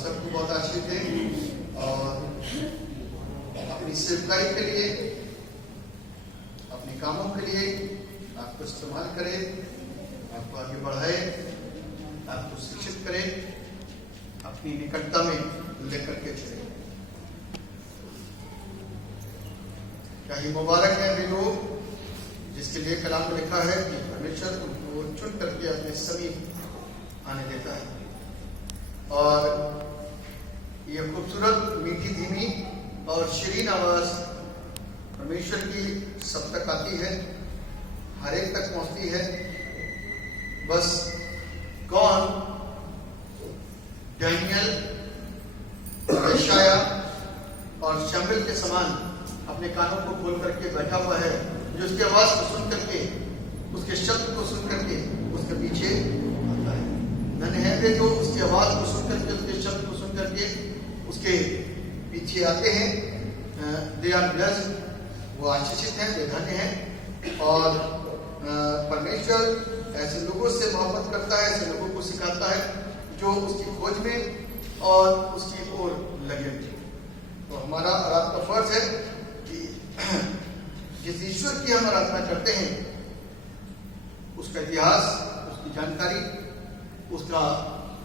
सबको बहुत आशीष दे और अपनी सेवकाई के लिए, अपने कामों के लिए आपको इस्तेमाल करे, आपको आगे बढ़ाए, आपको शिक्षित करे, अपनी निकटता में लेकर के चले। क्या ही मुबारक है वे लोग जिसके लिए कलाम में लिखा है कि परमेश्वर उनको चुन करके अपने समीप आने देता है। और यह खूबसूरत, मीठी, धीमी और शीरीन आवाज परमेश्वर की सब तक आती है, हर एक तक पहुंचती है। बस कौन डैनियल, यशाया और शमूएल के समान अपने कानों को खोल करके बैठा हुआ है, जो उसकी आवाज को सुन करके, उसके शब्द को सुन करके उसके पीछे आता है। धन्य है वे जो उसकी आवाज को सुन करके, उसके शब्द को सुन करके उसके पीछे आते हैं। दे आर ब्लेस्ड, वो आशीषित हैं, वे धन्य हैं। और परमेश्वर ऐसे लोगों से मोहब्बत करता है, ऐसे लोगों को सिखाता है जो उसकी खोज में और उसकी ओर लगे। तो हमारा और आपका फर्ज है कि जिस ईश्वर की हम आराधना करते हैं उसका इतिहास, उसकी जानकारी,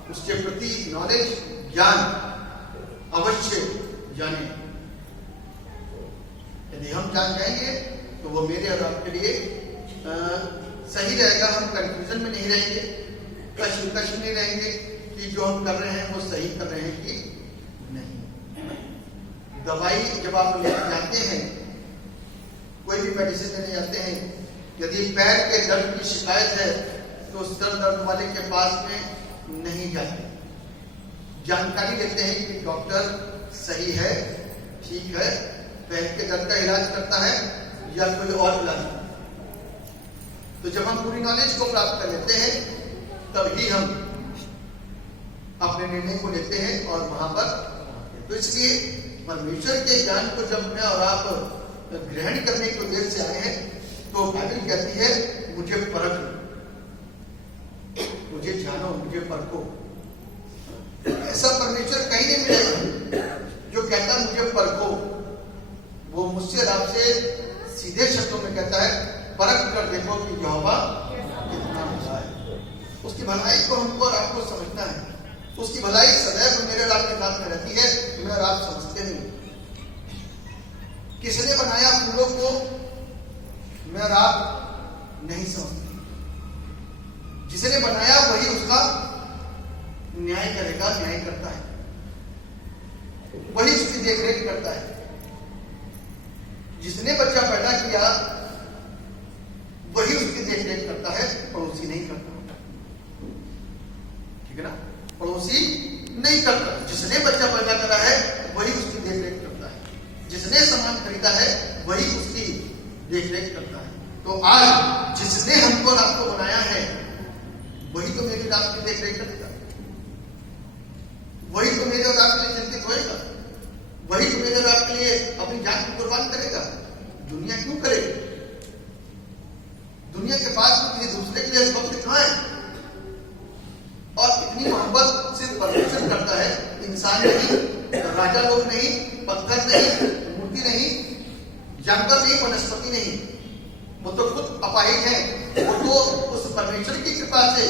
उसके प्रति नॉलेज, ज्ञान अवश्य जाने। यदि हम जान जाएंगे तो वो मेरे और आपके लिए सही रहेगा। हम कंफ्यूजन में नहीं रहेंगे, कश्मकश में नहीं रहेंगे कि जो हम कर रहे हैं वो सही कर रहे हैं कि नहीं। दवाई जब आप लेने जाते हैं, कोई भी मेडिसिन लेने जाते हैं, यदि पैर के दर्द की शिकायत है तो सर दर्द वाले के पास में नहीं जाते, जानकारी लेते हैं कि डॉक्टर सही है, ठीक है, पैर के दर्द का इलाज करता है या कोई और इलाज। तो जब हम पूरी नॉलेज को प्राप्त कर लेते हैं तभी हम अपने निर्णय को लेते हैं और वहां पर। तो इसलिए परमेश्वर के ज्ञान को जब मैं और आप ग्रहण करने के उद्देश्य से आए हैं तो बाइबल कहती है मुझे परखो, मुझे जानो, मुझे परखो। ऐसा परमेश्वर कहीं नहीं मिलेगा जो कहता मुझे परखो। वो मुझसे और आपसे सीधे शब्दों में कहता है परख कर देखो कि यहोवा कितना भला है। उसकी भलाई को हमको और आपको समझना है। उसकी भलाई सदैव मेरे और आपके साथ में रहती है, मैं और आप समझते नहीं। किसने बनाया फूलों को, मैं और आप नहीं समझते। जिसने बनाया वही उसका न्याय करेगा, न्याय करता है, वही उसकी देखरेख करता है। जिसने बच्चा पैदा किया वही उसकी देखरेख करता है, पड़ोसी नहीं करता। ठीक है ना? पड़ोसी नहीं करता। जिसने बच्चा पैदा करा है वही उसकी देखरेख करता है, जिसने सामान खरीदा है वही उसकी देखरेख करता है। तो आज जिसने हमको और आपको बनाया है वही तो मेरे और आपकी देखरेख करेगा, वही तो मेरे और आपके लिए चिंतित होएगा, वही तो मेरे और आपके लिए अपनी जान को कुर्बान करेगा। दुनिया क्यों करेगी? दुनिया के पास में किसी दूसरे के लिए वक्त कहां है? और इतनी मोहब्बत सिर्फ परमेश्वर करता है, इंसान नहीं, राजा लोग नहीं, पत्थर नहीं, मूर्ति नहीं, जानवर नहीं, वनस्पति नहीं। वो तो खुद अपाहिज हैं, वो तो उस परमेश्वर की कृपा से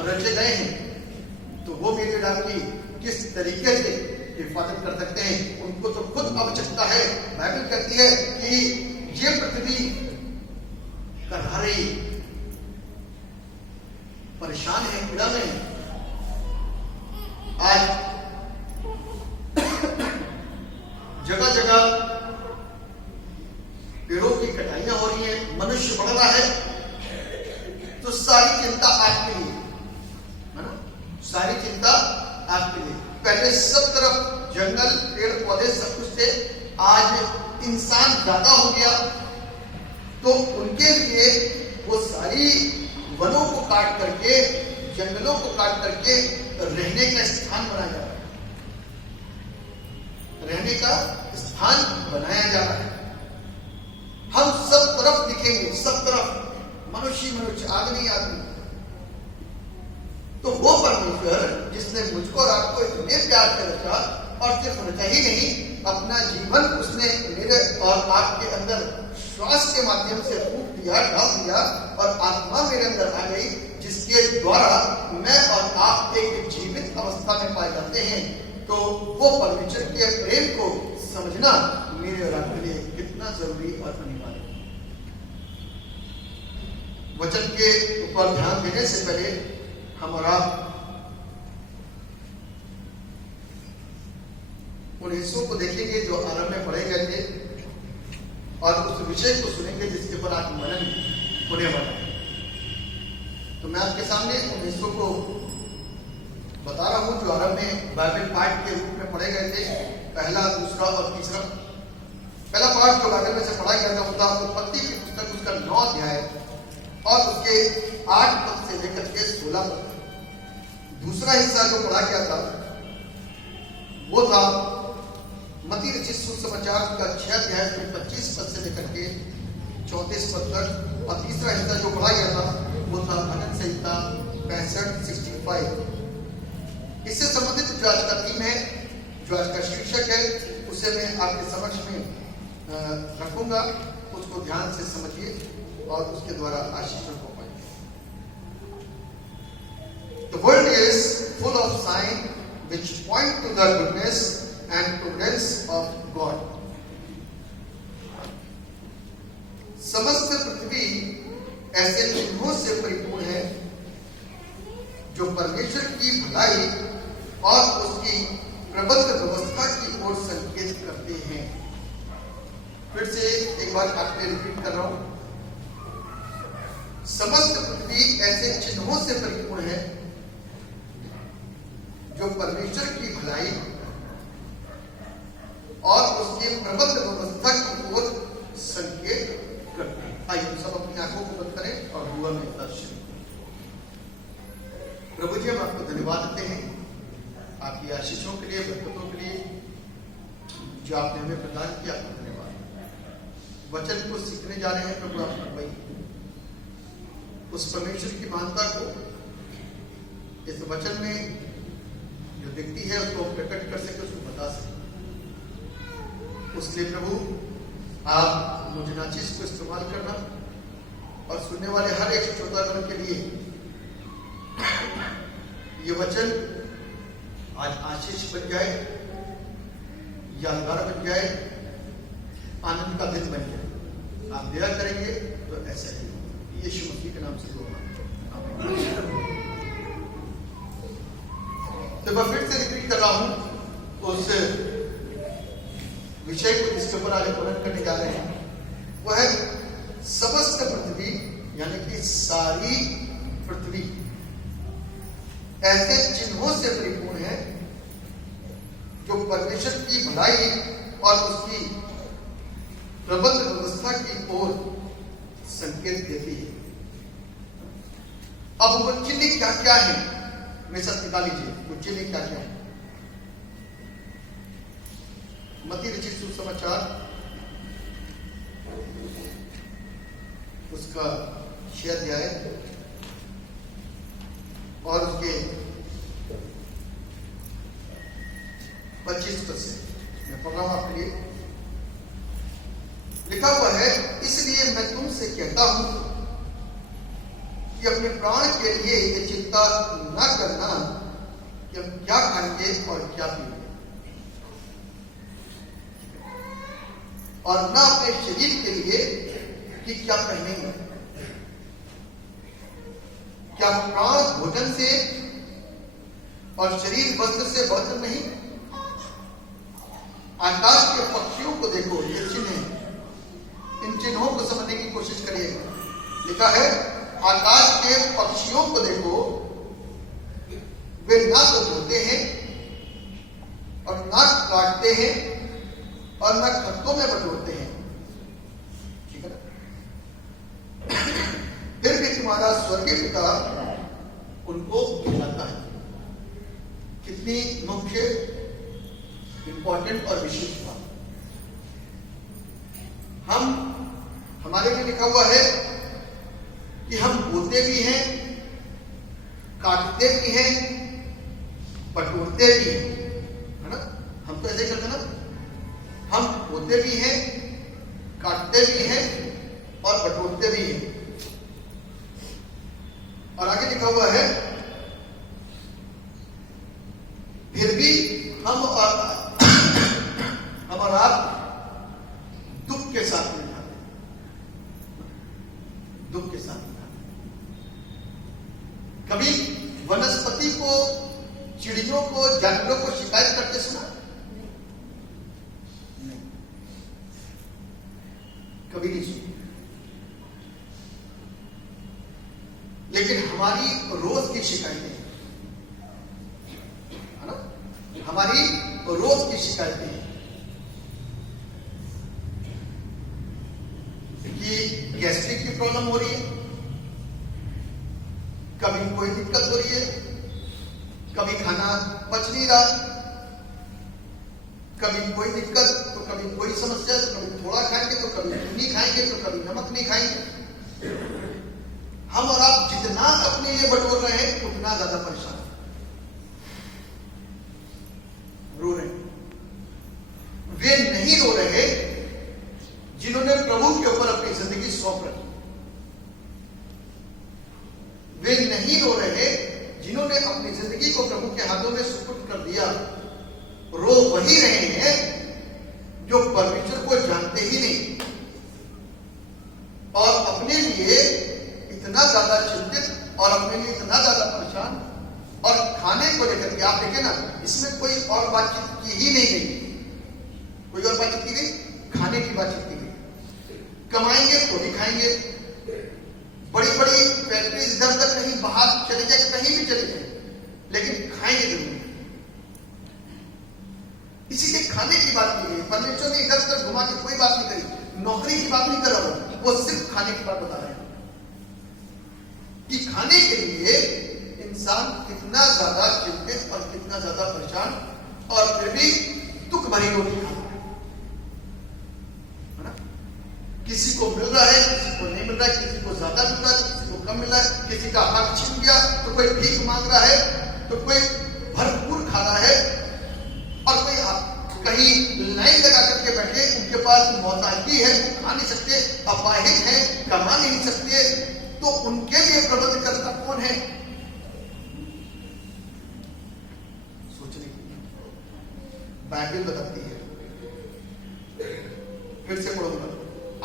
रचे गए हैं। तो वो मेरे और आपकी किस तरीके से हिफाजत कर सकते हैं, उनको तो खुद आवश्यकता है। बाइबल कहती है कि ये पृथ्वी करहा रही, परेशान है, पीड़ा में। आज जगह जगह पेड़ों की कटाइयां हो रही हैं, मनुष्य बढ़ रहा है। तो सारी चिंता आपके लिए है ना, सारी चिंता आपके लिए। पहले सब तरफ जंगल, पेड़ पौधे सब कुछ थे, आज इंसान ज्यादा हो गया तो उनके लिए वो सारी वनों को काट करके, जंगलों को काट करके रहने का स्थान बनाया जा रहा है, रहने का स्थान बनाया जा रहा है। हम सब तरफ दिखेंगे, सब तरफ मनुष्य, मनुष्य, आदमी, आदमी। तो वो परमेश्वर जिस उसने मुझको और आपको इतने प्यार से रचा, और सिर्फ रचा ही नहीं, अपना जीवन उसने मेरे और आपके अंदर श्वास के माध्यम से फूंक दिया, डाल दिया, और आत्मा मेरे अंदर आ गई, जिसके द्वारा मैं और आप एक जीवित अवस्था में पाए जाते हैं। तो वो परमेश्वर के प्रेम को समझना मेरे और आपके लिए कितना जरूरी और अनिवार्य है। वचन के ऊपर ध्यान देने से पहले हम और आप उन हिस्सों को देखेंगे जो आरंभ में पढ़े गए थे, और उस विषय को सुनेंगे जिसके ऊपर आज मनन होने वाला है। तो मैं आपके सामने उन हिस्सों को बता रहा हूं जो आरंभ में बाइबल पाठ के रूप में पढ़े गए थे, पहला, दूसरा और तीसरा। पहला पाठ जो बाइबल में से पढ़ा गया था वो था उत्पत्ति की पुस्तक, उसका 9 अध्याय और उसके 8 पद से लेकर के 16 पद। दूसरा हिस्सा जो पढ़ा गया था वो था मत्ती रचित सुसमाचार का 6 अध्याय के 25 पद से लेकर के 34 पद तक, और तीसरा हिस्सा जो पढ़ा गया था वो था भजन संहिता 65-65। इससे संबंधित जो आज का थीम है, जो आज का शीर्षक है, उसे मैं आपके समक्ष में रखूंगा। उसको ध्यान से समझिए और उसके द्वारा आशीष को पाइए। The world is full of signs which point to the goodness and providence of God. समस्त पृथ्वी ऐसे चिन्हों से परिपूर्ण है जो परमेश्वर की भलाई और उसकी प्रबंध व्यवस्था की ओर संकेत करते हैं। फिर से एक बार आपके रिपीट कर रहा हूं। समस्त पृथ्वी ऐसे चिन्हों से परिपूर्ण है जो परमेश्वर की भलाई और उसके प्रबंध व्यवस्था की ओर संकेत करते हैं। आइए हम सब अपनी आंखों को बंद करें और दुआ में दर्शन। प्रभु जी, हम आपको धन्यवाद देते हैं आपकी आशीषों के लिए, बरकतों के लिए जो आपने हमें प्रदान किया। आपको धन्यवाद। वचन को सीखने जा रहे हैं प्रभु, आप फरमाइए उस परमेश्वर की महानता को इस वचन में जो दिखती है उसको प्रकट कर सके, उसको बता सके। उसके लिए प्रभु आप मुझे नाचीज को इस्तेमाल करना, और सुनने वाले हर एक श्रोतागण के लिए ये वचन आज आशीष बन जाए, यादगार बन जाए, आनंद का दिन बन जाए। आप दया करेंगे तो ऐसा ही यीशु मसीह के नाम से दुआ मांगते हैं। तो मैं फिर से रिपीट कर रहा हूं उस विषय को जिसके ऊपर आज वर्णन करने जा रहे हैं। वह है समस्त पृथ्वी, यानी कि सारी पृथ्वी ऐसे चिन्हों से परिपूर्ण है जो परमेश्वर की भलाई और उसकी प्रबंध व्यवस्था की ओर संकेत देती है। अब वो चिन्ह क्या क्या है, मेरे साथ निकाल लीजिए। वो चिन्ह क्या क्या है? मत्ती रचित सुसमाचार उसका 6 अध्याय और उसके 25 पद से मैं पढ़ रहा हूं आपके लिए। लिखा हुआ है, इसलिए मैं तुमसे कहता हूं कि अपने प्राण के लिए ये चिंता न करना कि हम क्या खाएंगे और क्या पिएंगे, और न अपने शरीर के लिए कि क्या पहनेंगे। क्या प्राण भोजन से और शरीर वस्त्र से बढ़कर नहीं? आकाश के पक्षियों को देखो, ये चिन्ह है। इन चिन्हों को समझने की कोशिश करिएगा। लिखा है, आकाश के पक्षियों को देखो, वे ना तो धोते हैं और ना काटते हैं और ना खत्तों में बटोरते हैं, ठीक है ना? फिर भी तुम्हारा स्वर्गीय पिता उनको खिलाता है। कितनी मुख्य, इंपॉर्टेंट और विशेष बात। हमारे लिए लिखा हुआ है कि हम बोते भी हैं, काटते भी हैं बटोरते भी हैं, है ना। हम तो ऐसे करते ना, हम बोते भी हैं, काटते भी हैं और बटोरते भी हैं। और आगे लिखा हुआ है, फिर भी हम और आप दुख के साथ में खाते हैं, दुख के साथ में खाते हैं। कभी वनस्पति को, चिड़ियों को, जानवरों को शिकायत करते सुना? नहीं, कभी नहीं सुना। लेकिन हमारी रोज की शिकायतें, है ना, हमारी रोज की शिकायतें कि गैस्ट्रिक की प्रॉब्लम हो रही है, कभी कोई दिक्कत हो रही है, कभी खाना पच नहीं रहा, कभी कोई दिक्कत तो कभी कोई समस्या, तो कभी थोड़ा खाएंगे तो कभी नहीं खाएंगे तो कभी नमक नहीं खाएंगे। हम और आप जितना अपने लिए बटोर रहे हैं उतना ज्यादा परेशान रो रहे हैं। वे नहीं रो रहे जिन्होंने प्रभु के ऊपर अपनी जिंदगी सौंप रखी। वे नहीं रो रहे जिन्होंने अपनी जिंदगी को प्रभु के हाथों में सुपुर्द कर दिया। रो वही रहे हैं जो परमेश्वर को जानते ही नहीं और अपने लिए इतना ज्यादा चिंतित और अपने लिए इतना ज्यादा परेशान, और खाने को लेकर के आप देखें ना, इसमें कोई और बातचीत की ही नहीं गई। कोई और बातचीत की गई? खाने की बातचीत की गई। कमाएंगे तो भी खाएंगे, बड़ी बड़ी फैक्ट्रीज इधर उधर कहीं बाहर चले जाए, कहीं भी चले जाए, लेकिन खाएंगे जरूर। इसी के खाने की बात की गई। परमेश्वर ने इधर उधर घुमा के कोई बात नहीं करी, नौकरी की बात नहीं कर रहा हूं, वो सिर्फ खाने की बात बता रहे हैं कि खाने के लिए इंसान कितना ज्यादा चिंतित और कितना ज्यादा परेशान, और फिर भी दुख भरी रोटी खाता है ना। किसी को मिल रहा है, किसी को नहीं मिल रहा है, किसी को ज्यादा मिल रहा है, किसी को कम मिल रहा है, किसी का हक छिन गया तो कोई भीख मांग रहा है, तो कोई भरपूर खा रहा है, और कोई कहीं लाइन लगा करके बैठे, उनके पास मोहताजी है, खा नहीं सकते, अपाहिज है, कमा नहीं सकते, तो उनके लिए प्रबंध करता कौन है? सोचने की बाइबल बताती है। फिर से पढ़ूंगा,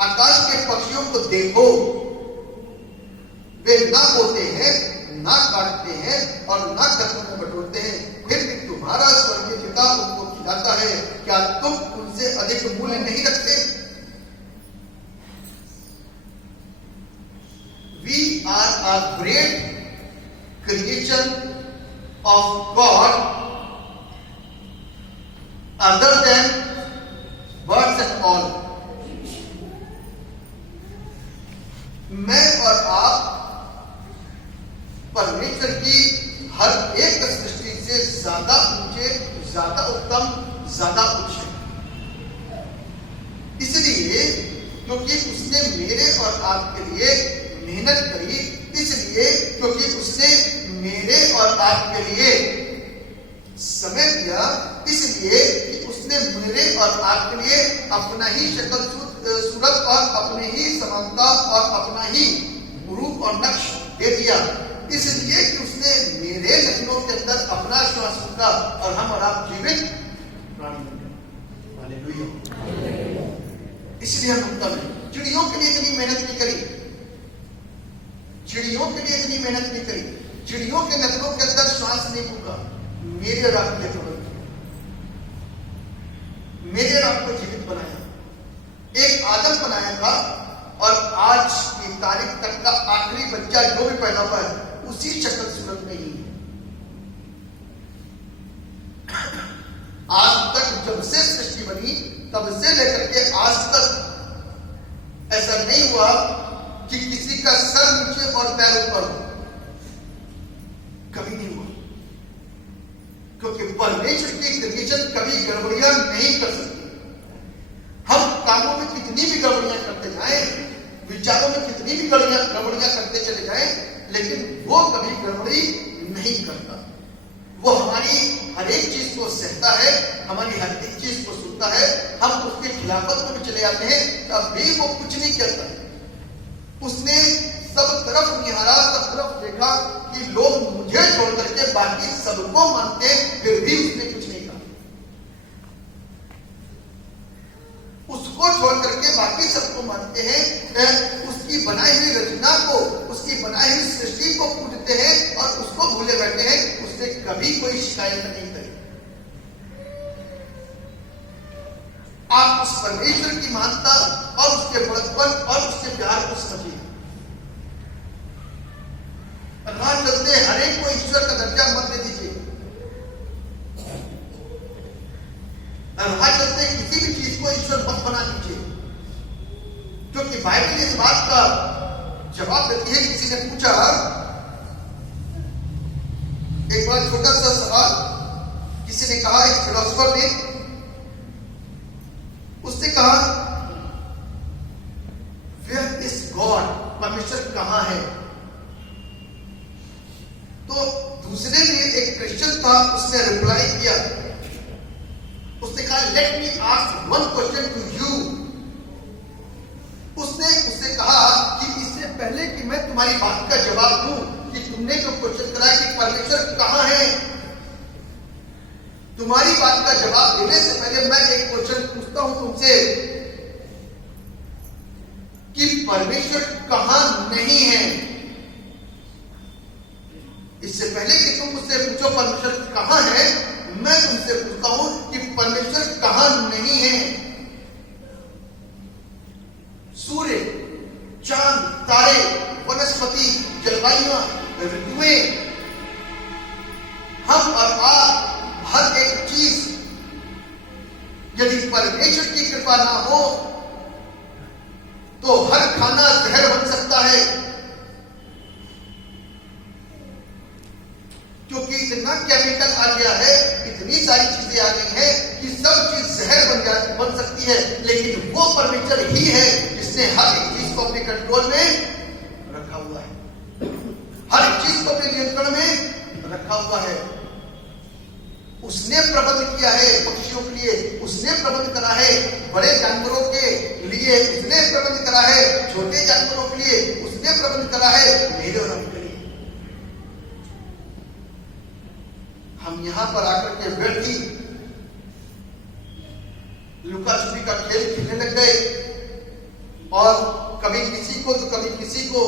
आकाश के पक्षियों को देखो, वे ना बोते हैं, ना काटते हैं और ना कटोरों में बटोरते हैं, फिर भी तुम्हारा स्वर्गीय पिता उनको खिलाता है। क्या तुम उनसे अधिक मूल्य नहीं रखते? We are a great creation of God, other than birds and all. मैं और आप परमेश्वर की हर एक सृष्टि से ज्यादा ऊंचे, ज्यादा उत्तम, ज्यादा उच्च है। इसलिए क्योंकि उसने मेरे और आपके लिए मेहनत करी, इसलिए क्योंकि उसने मेरे और आपके लिए समय दिया, इसलिए कि उसने मेरे और आपके लिए अपना ही शक्ल सूरत और अपने ही समानता और अपना ही रूप और नक्श दे दिया, इसलिए कि उसने मेरे नखनों के अंदर अपना श्वास फूंका और हम और आप जीवित प्राणी बन गए। हालेलुया। इसलिए हम उत्तम हैं। चिड़ियों के लिए इतनी मेहनत नहीं करी, चिड़ियों के लिए इतनी मेहनत नहीं करी, चिड़ियों के नखनों के अंदर श्वास नहीं फूंका, मेरे और आपके प्रबंध, मेरे और आपको जीवित बनाया। एक आदम बनाया था, और आज की तारीख तक का आखिरी बच्चा जो भी पैदा हुआ है उसी शक्ल सूरत में ही है। आज तक जब से सृष्टि बनी तब से लेकर के आज तक ऐसा नहीं हुआ कि किसी का सर नीचे और पैर ऊपर हो, कभी नहीं हुआ, क्योंकि परमेश्वर की क्रिएशन कभी गड़बड़ियां नहीं कर सकती। हम कामों में कितनी भी गड़बड़ियां करते जाएं, विचारों में कितनी भी गड़बड़ियां करते चले जाएं, लेकिन वो कभी गड़बड़ी नहीं करता। वो हमारी हमारी हर एक चीज को सहता है, हमारी हर एक चीज को सुनता है। हम उसके खिलाफत में भी चले जाते हैं तब भी वो कुछ नहीं कहता। उसने सब तरफ निहारा, सब तरफ देखा कि लोग मुझे छोड़ करके बाकी सबको मानते हैं, फिर भी उसने कुछ नहीं कहा। उसको छोड़ करके बाकी सबको मानते हैं, उसकी बनाई हुई रचना को, उसकी बनाई हुई सृष्टि को पूजते हैं और उसको भूले बैठे हैं। उससे कभी कोई शिकायत नहीं करी। आप उस परमेश्वर की महानता और उसके बड़प्पन और उसके प्यार को समझिए। राह चलते हर एक को ईश्वर का दर्जा मत दे दीजिए। राह चलते किसी भी चीज को ईश्वर मत बना दीजिए, क्योंकि बाइबल इस बात का जवाब देती है। किसी ने पूछा, एक बार छोटा सा सवाल, किसी ने कहा, एक फिलोसोफर ने, उसने कहा, वेयर इज गॉड, परमेश्वर कहां है? तो दूसरे ने, एक क्रिश्चियन था, उसने रिप्लाई किया, उसने कहा, let me ask one question to you. उसने उससे कहा कि इससे पहले कि मैं तुम्हारी बात का जवाब दूं, कि तुमने जो क्वेश्चन करा कि परमेश्वर कहां है, तुम्हारी बात का जवाब देने से पहले मैं एक क्वेश्चन पूछता हूं तुमसे कि परमेश्वर कहां नहीं है। इससे पहले कि तुम मुझसे पूछो परमेश्वर कहां है, मैं तुमसे पूछता हूं कि परमेश्वर कहां नहीं है। सूर्य, चांद, तारे, वनस्पति, जलवायुआं, ऋतुएं, हम और आप, हर एक चीज, यदि परमेश्वर की कृपा ना हो तो हर खाना जहर बन सकता है, क्योंकि इतना केमिकल आ गया है, इतनी सारी चीजें आ गई हैं कि सब चीज जहर बन सकती है। लेकिन वो परमेश्वर ही है जिसने हर एक चीज को अपने कंट्रोल में रखा हुआ है, हर एक चीज को अपने नियंत्रण में रखा हुआ है। उसने प्रबंध किया है पक्षियों के लिए, उसने प्रबंध करा है बड़े जानवरों के लिए, उसने प्रबंध करा है छोटे जानवरों के लिए, उसने प्रबंध करा है मेरे और आपके लिए। हम यहां पर आकर के व्यक्ति लुका छुपी का खेल खेलने लग गए और कभी किसी को तो कभी किसी को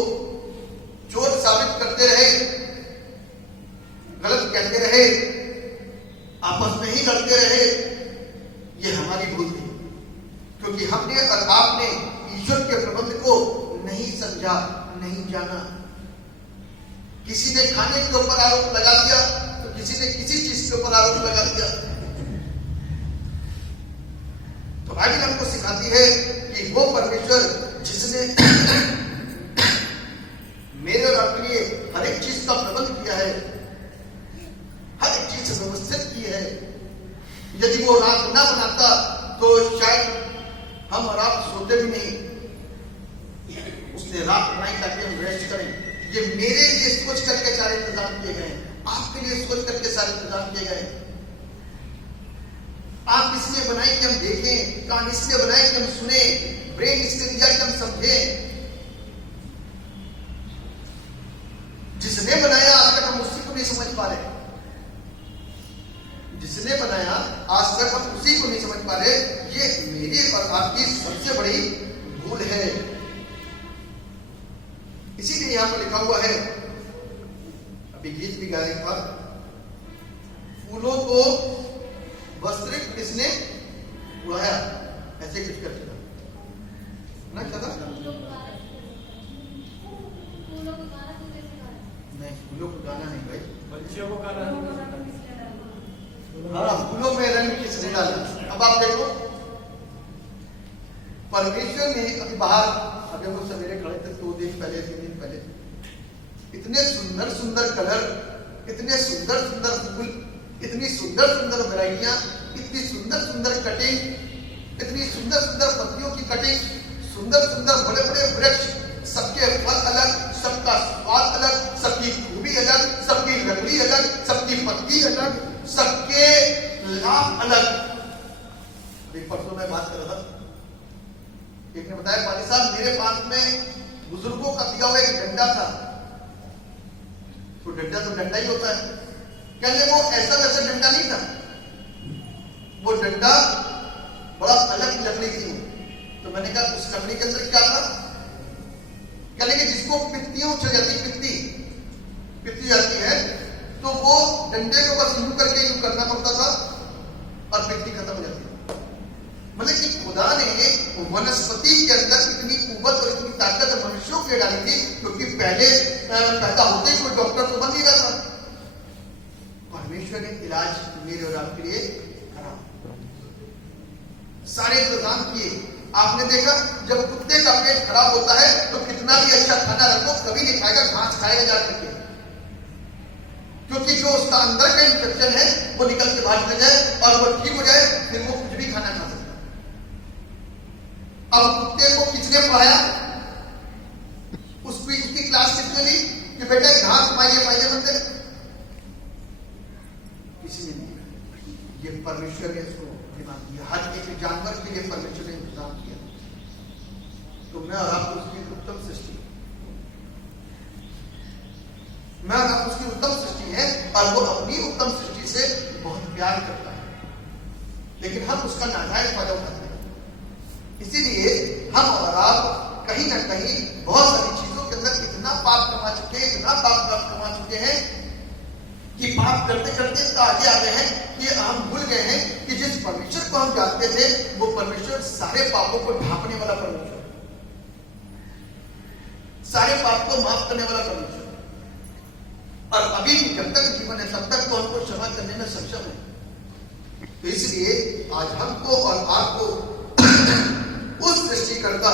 चोर साबित करते रहे, गलत कहते रहे, आपस में ही लड़ते रहे। ये हमारी भूल थी, क्योंकि हमने और आपने ईश्वर के प्रबंध को नहीं समझा, नहीं जाना। किसी ने खाने के ऊपर आरोप लगा दिया तो किसी ने किसी चीज के ऊपर आरोप लगा दिया। तो बाइबल हमको सिखाती है कि वो परमेश्वर जिसने मेरे और आपके लिए हर एक चीज का प्रबंध किया है, हर एक चीज व्यवस्थित की है, यदि वो रात ना बनाता तो शायद हम और आप सोते भी नहीं। उसने रात बनाई ताकि हम रेस्ट करें। ये मेरे लिए सोच करके सारे इंतजाम किए गए, आपके लिए सोच करके सारे इंतजाम किए गए। आप इसलिए बनाए कि हम देखें, कान इसलिए बनाए कि हम सुने, ब्रेन इसलिए दिया कि हम समझें। जिसने बनाया आज तक हम उसी को नहीं समझ पा रहे, जिसने बनाया आज तक हम उसी को नहीं समझ पा रहे। ये मेरी और आपकी सबसे बड़ी भूल है। इसीलिए यहां पर लिखा हुआ है, अभी गीत भी गाया था, फूलों को वस्त्र किसने उड़ाया, ऐसे कुछ कर चला ना चला नहीं, फूलों को गाना नहीं भाई, बच्चियों को गाना। हाँ, फूलों में रंग किसने डाला। अब आप देखो, परमेश्वर ने अभी बाहर, अभी वो सवेरे खड़े थे 2 दिन पहले 3 दिन पहले, इतने सुंदर सुंदर कलर, इतने सुंदर सुंदर फूल, इतनी सुंदर सुंदर वैरायटियां, इतनी सुंदर सुंदर कटिंग, इतनी सुंदर सुंदर पत्तियों की कटिंग, सुंदर सुंदर बड़े बड़े वृक्ष, सबके फल अलग, सबका स्वाद अलग, सबकी खूबी अलग, सबकी लकड़ी अलग, सबकी पत्ती अलग, सबके लाभ अलग। एक परसों मैं बात कर रहा था, एक ने बताया पाली साहब मेरे पास में बुजुर्गों का दिया हुआ एक डंडा था। तो डंडा ही होता है। कहने वो ऐसा वैसा डंडा नहीं था, वो डंडा बड़ा अलग लकड़ी की। तो मैंने कहा उस लकड़ी के अंदर क्या था? कहने कि जिसको पित्तियां उछल जाती, पित्ती जाती है तो वो डंडे को बस यूं करके यूं करना पड़ता था और पित्ती खत्म हो जाती है। मतलब कि खुदा ने वनस्पति के अंदर इतनी कुव्वत और इतनी ताकत मनुष्यों के डाली थी, क्योंकि पहले पैदा होते ही कोई डॉक्टर तो बन नहीं रहा था। परमेश्वर ने इलाज मेरे और आपके लिए करा, सारे इंतजाम किए। आपने देखा जब कुत्ते का पेट खराब होता है तो कितना भी अच्छा खाना रखो कभी नहीं खाएगा, घास खाएगा जा करके, क्योंकि जो उसका अंदर का इंफेक्शन है वो निकल के बाहर न जाए और वो ठीक हो जाए, फिर वो कुछ भी खाना खा सकता है। अब कुत्ते को किसने पढ़ाया? उसकी क्लास किसने ली कि बेटा घास पाइए बनते? किसी ने नहीं। ये परमेश्वर ने इसको दिमाग दिया। हर एक जानवर के लिए परमेश्वर ने इंतजाम किया। तो मैं और आप उसकी उत्तम सृष्टि, मैं और आप उसकी उत्तम सृष्टि है और वो अपनी उत्तम सृष्टि से बहुत प्यार करता है, लेकिन हम उसका नाजायज फायदा उठाते हैं। इसीलिए हम और आप कहीं ना कहीं बहुत सारी चीजों के अंदर इतना पाप कमा चुके हैं, इतना पाप कमा चुके हैं कि पाप करते करते तो आगे आ गए हैं कि हम भूल गए हैं कि जिस परमेश्वर को हम जानते थे वो परमेश्वर सारे पापों को ढांपने वाला परमेश्वर, सारे पाप को माफ करने वाला परमेश्वर। और अभी भी जब तक जीवन है तब तक तो हमको क्षमा करने में सक्षम है। तो इसलिए आज हमको और आपको उस सृष्टिकर्ता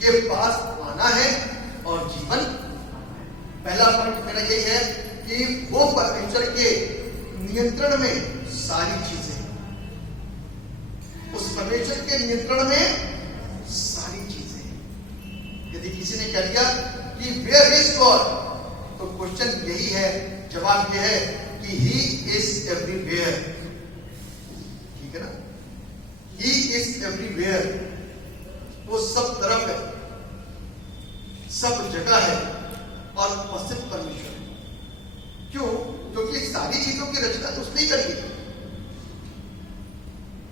के पास आना है और जीवन। पहला पॉइंट मेरा यही है कि वो परमेश्वर के नियंत्रण में सारी चीजें, उस परमेश्वर के नियंत्रण में सारी चीजें। यदि किसी ने कह दिया कि वेयर इज गॉड, तो क्वेश्चन यही है, जवाब यह है कि ही इज एवरीवेयर। ठीक है ना? ही इज एवरीवेयर, वो सब तरफ है, सब जगह है और उपस्थित परमेश्वर है। क्यों? क्योंकि सारी चीजों की रचना तो उसने ही करी है,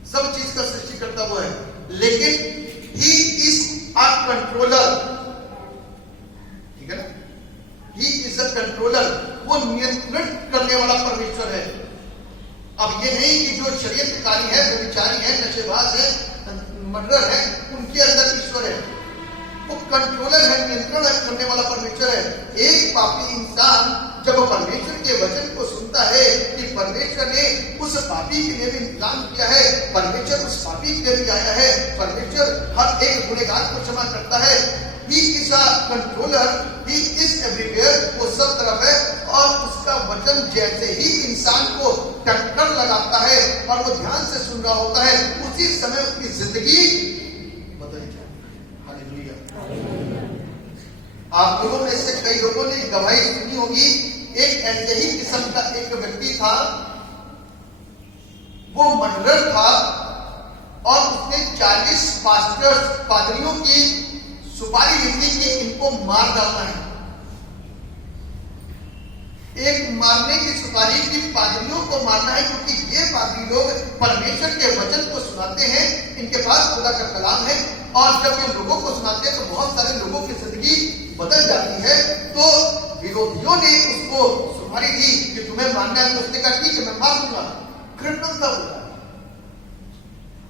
सब चीज का सृष्टिकर्ता वो है, लेकिन ही इज अ कंट्रोलर। ठीक है ना? ही इज अ कंट्रोलर, वो नियंत्रण करने वाला परमेश्वर है। अब ये नहीं कि जो शरीयतकारी है, व्यभिचारी है, नशेबाज है, मर्डर है, उनके अंदर ईश्वर है। वो कंट्रोलर है, नियंत्रण करने वाला परमेश्वर है। एक पापी इंसान जब परमेश्वर के वचन को सुनता है कि परमेश्वर ने उस पापी के लिए भी इंतजाम किया है, परमेश्वर उस पापी के लिए भी आया है, परमेश्वर हर एक गुनहगार को क्षमा करता है। He is a controller, he is everywhere, वो सब तरफ है। और उसका वचन जैसे ही इंसान को टक्कर लगाता है और वो ध्यान से सुन रहा होता है, उसी समय उसकी जिंदगी बदल जाती है। हालेलुया। आप लोगों में से कई लोगों ने गवाही सुनी होगी, एक ऐसे ही किस्म का एक व्यक्ति था, वो मर्डरर था और उसने 40 पादरियों की सुपारी लिखी कि इनको मार डालना है। एक मारने की सुपारी की पादरियों को मारना है, क्योंकि ये पादरी लोग परमेश्वर के वचन को सुनाते हैं, इनके पास खुदा का कलाम है, और जब ये लोगों को सुनाते हैं तो बहुत सारे लोगों की जिंदगी बदल जाती है। तो विरोधियों ने उसको सुपारी दी कि तुम्हें मारना है, तो उसने कहा ठीक है मैं मार दूंगा। क्रिमिनल था वो।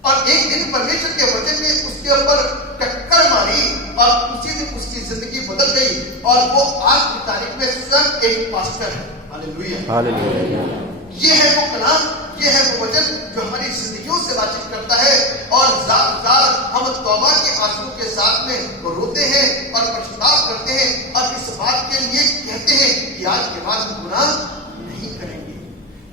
और एक दिन परमेश्वर के वचन ने उसके ऊपर टक्कर मारी और उसी दिन उसकी जिंदगी बदल गई और वो आज की तारीख में स्वयं एक पास्टर है। Hallelujah, hallelujah. ये है वो कलाम, ये है वो वचन जो हमारी जिंदगियों से बातचीत करता है। और हम तौबा के आंसू के साथ में रोते हैं और पश्चाताप करते हैं और इस बात के लिए कहते हैं कि आज के बाद हम गुनाह नहीं करेंगे।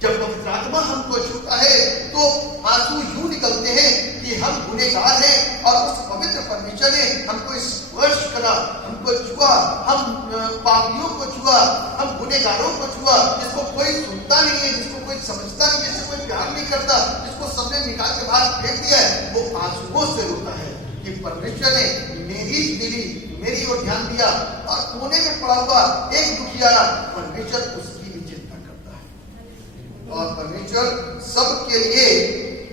जब पवित्र आत्मा हमको छूता है तो आंसू यूं निकलते हैं कि हम गुनहगार हैं और उस पवित्र परमेश्वर ने हमको स्पर्श करा, हमको हमको छुआ, हम पापियों को छुआ, हम गुनहगारों को छुआ, जिसको कोई सुनता नहीं है, जिसको कोई समझता नहीं, जिससे कोई प्यार नहीं करता, जिसको सबने निकाल के बाहर फेंक दिया है, वो आंसुओं से रोता है कि परमेश्वर ने मेरी ओर ध्यान दिया। और कोने में पड़ा हुआ एक दुखियारा, परमेश्वर उसकी भी चिंता करता है। और परमेश्वर सबके लिए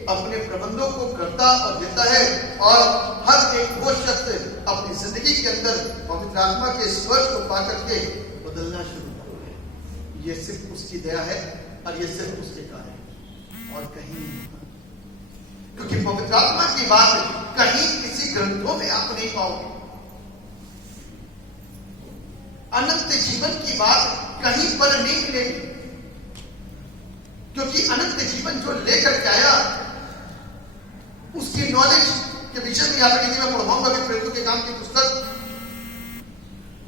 अपने प्रबंधों को करता और देता है। और हर एक वो शख्स अपनी जिंदगी के अंदर पवित्र आत्मा के स्पर्श को पा करके बदलना शुरू करता है। ये सिर्फ उसकी दया है और ये सिर्फ उसके कार्य है और कहीं नहीं होता। क्योंकि पवित्र आत्मा की बात कहीं किसी ग्रंथों में आप नहीं पाओगे। अनंत जीवन की बात कहीं पर नहीं मिलेगी, क्योंकि अनंत जीवन जो लेकर के आया उसकी नॉलेज के विषय में यहाँ पे मैं पढ़वाऊंगा। अभी प्रेरितों के काम की पुस्तक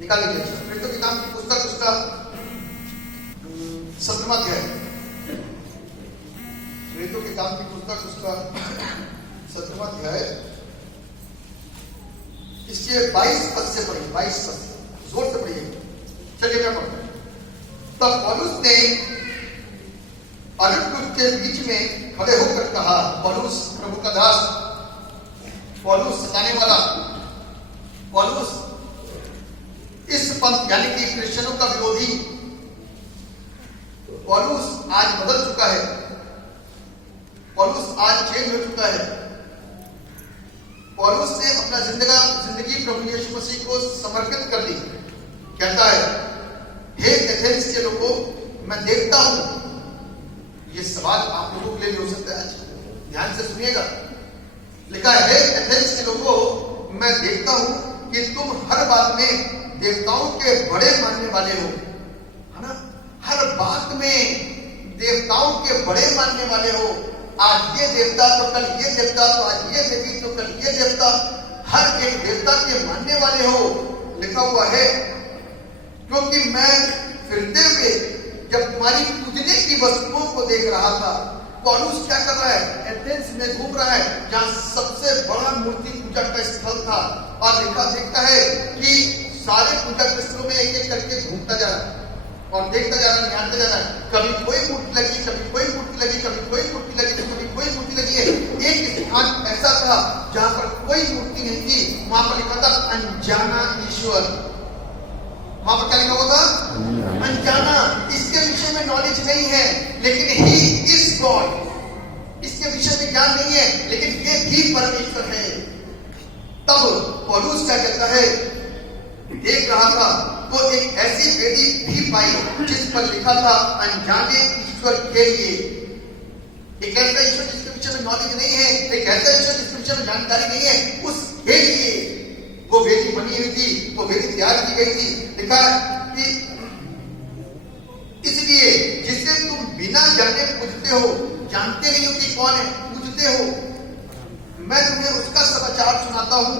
निकाल लीजिए, प्रेरितों के काम की पुस्तक उसका 17वां अध्याय, प्रेरितों के काम की पुस्तक उसका 17वां अध्याय, इसके 22 पद से पढ़िए, 22 पद जोर से पढ़िए। चलिए मैं पढ़ता हूं। तब पौलुस ने अरियुस के बीच में खड़े होकर कहा, पौलुस प्रभु का दास, पौलुस सताने वाला, पौलुस इस पंथ यानी कि क्रिश्चियनों का विरोधी, पौलुस आज बदल चुका है, पौलुस आज चेंज हो चुका है। पौलुस ने अपना जिंदगी प्रभु यीशु मसीह को समर्पित कर दी। कहता है, हे एथेंस के लोगों, मैं देखता हूं, ये सवाल आप लोगों के लिए हो सकता है, आज ध्यान से सुनिएगा। लिखा है, हे एथेंस के लोगों, मैं देखता हूं कि तुम हर बात में देवताओं के बड़े मानने वाले हो, है ना? हर बात में देवताओं के बड़े मानने वाले हो। आज ये देवता तो कल ये देवता, तो आज ये देवी तो कल ये देवता, हर एक देवता के मानने वाले हो। लिखा हुआ है, क्योंकि मैं फिरते हुए जब तुम्हारी पूजने की वस्तुओं को देख रहा था। पौलुस क्या कर रहा है? एथेंस में घूम रहा है, जहां सबसे बड़ा मूर्ति पूजा का स्थल था, और देखता है कि सारे पूजा स्थलों में एक एक करके घूमता जा रहा है और देखता जा रहा है, निहारता जा रहा है। कभी कोई मूर्ति लगी, कभी कोई मूर्ति लगी, कभी कोई मूर्ति लगी, तो कभी कोई मूर्ति लगी है। एक स्थान ऐसा था जहां पर कोई मूर्ति नहीं थी, वहां पर लिखा था अनजाना ईश्वर। वहां पर क्या लिखा हुआ था? अनजाना। इसके विषय में नॉलेज नहीं है, लेकिन ही इज गॉड। इसके विषय में ज्ञान नहीं है, लेकिन ये भी परमेश्वर है। तब पौलुस क्या कहता है? देख रहा था तो एक ऐसी वेदी भी पाई जिस पर लिखा था अनजाने ईश्वर के लिए। एक ऐसा ईश्वर जिसके विषय में नॉलेज नहीं है, एक ऐसा ईश्वर जिसके विषय में जानकारी नहीं है, उसके लिए वो वेदी बनी हुई थी, वो वेदी तैयार की गई थी। लिखा है कि इसलिए जिसे तुम बिना जाने पूजते हो, जानते नहीं हो कि कौन है, पूजते हो, मैं तुम्हें उसका समाचार सुनाता हूं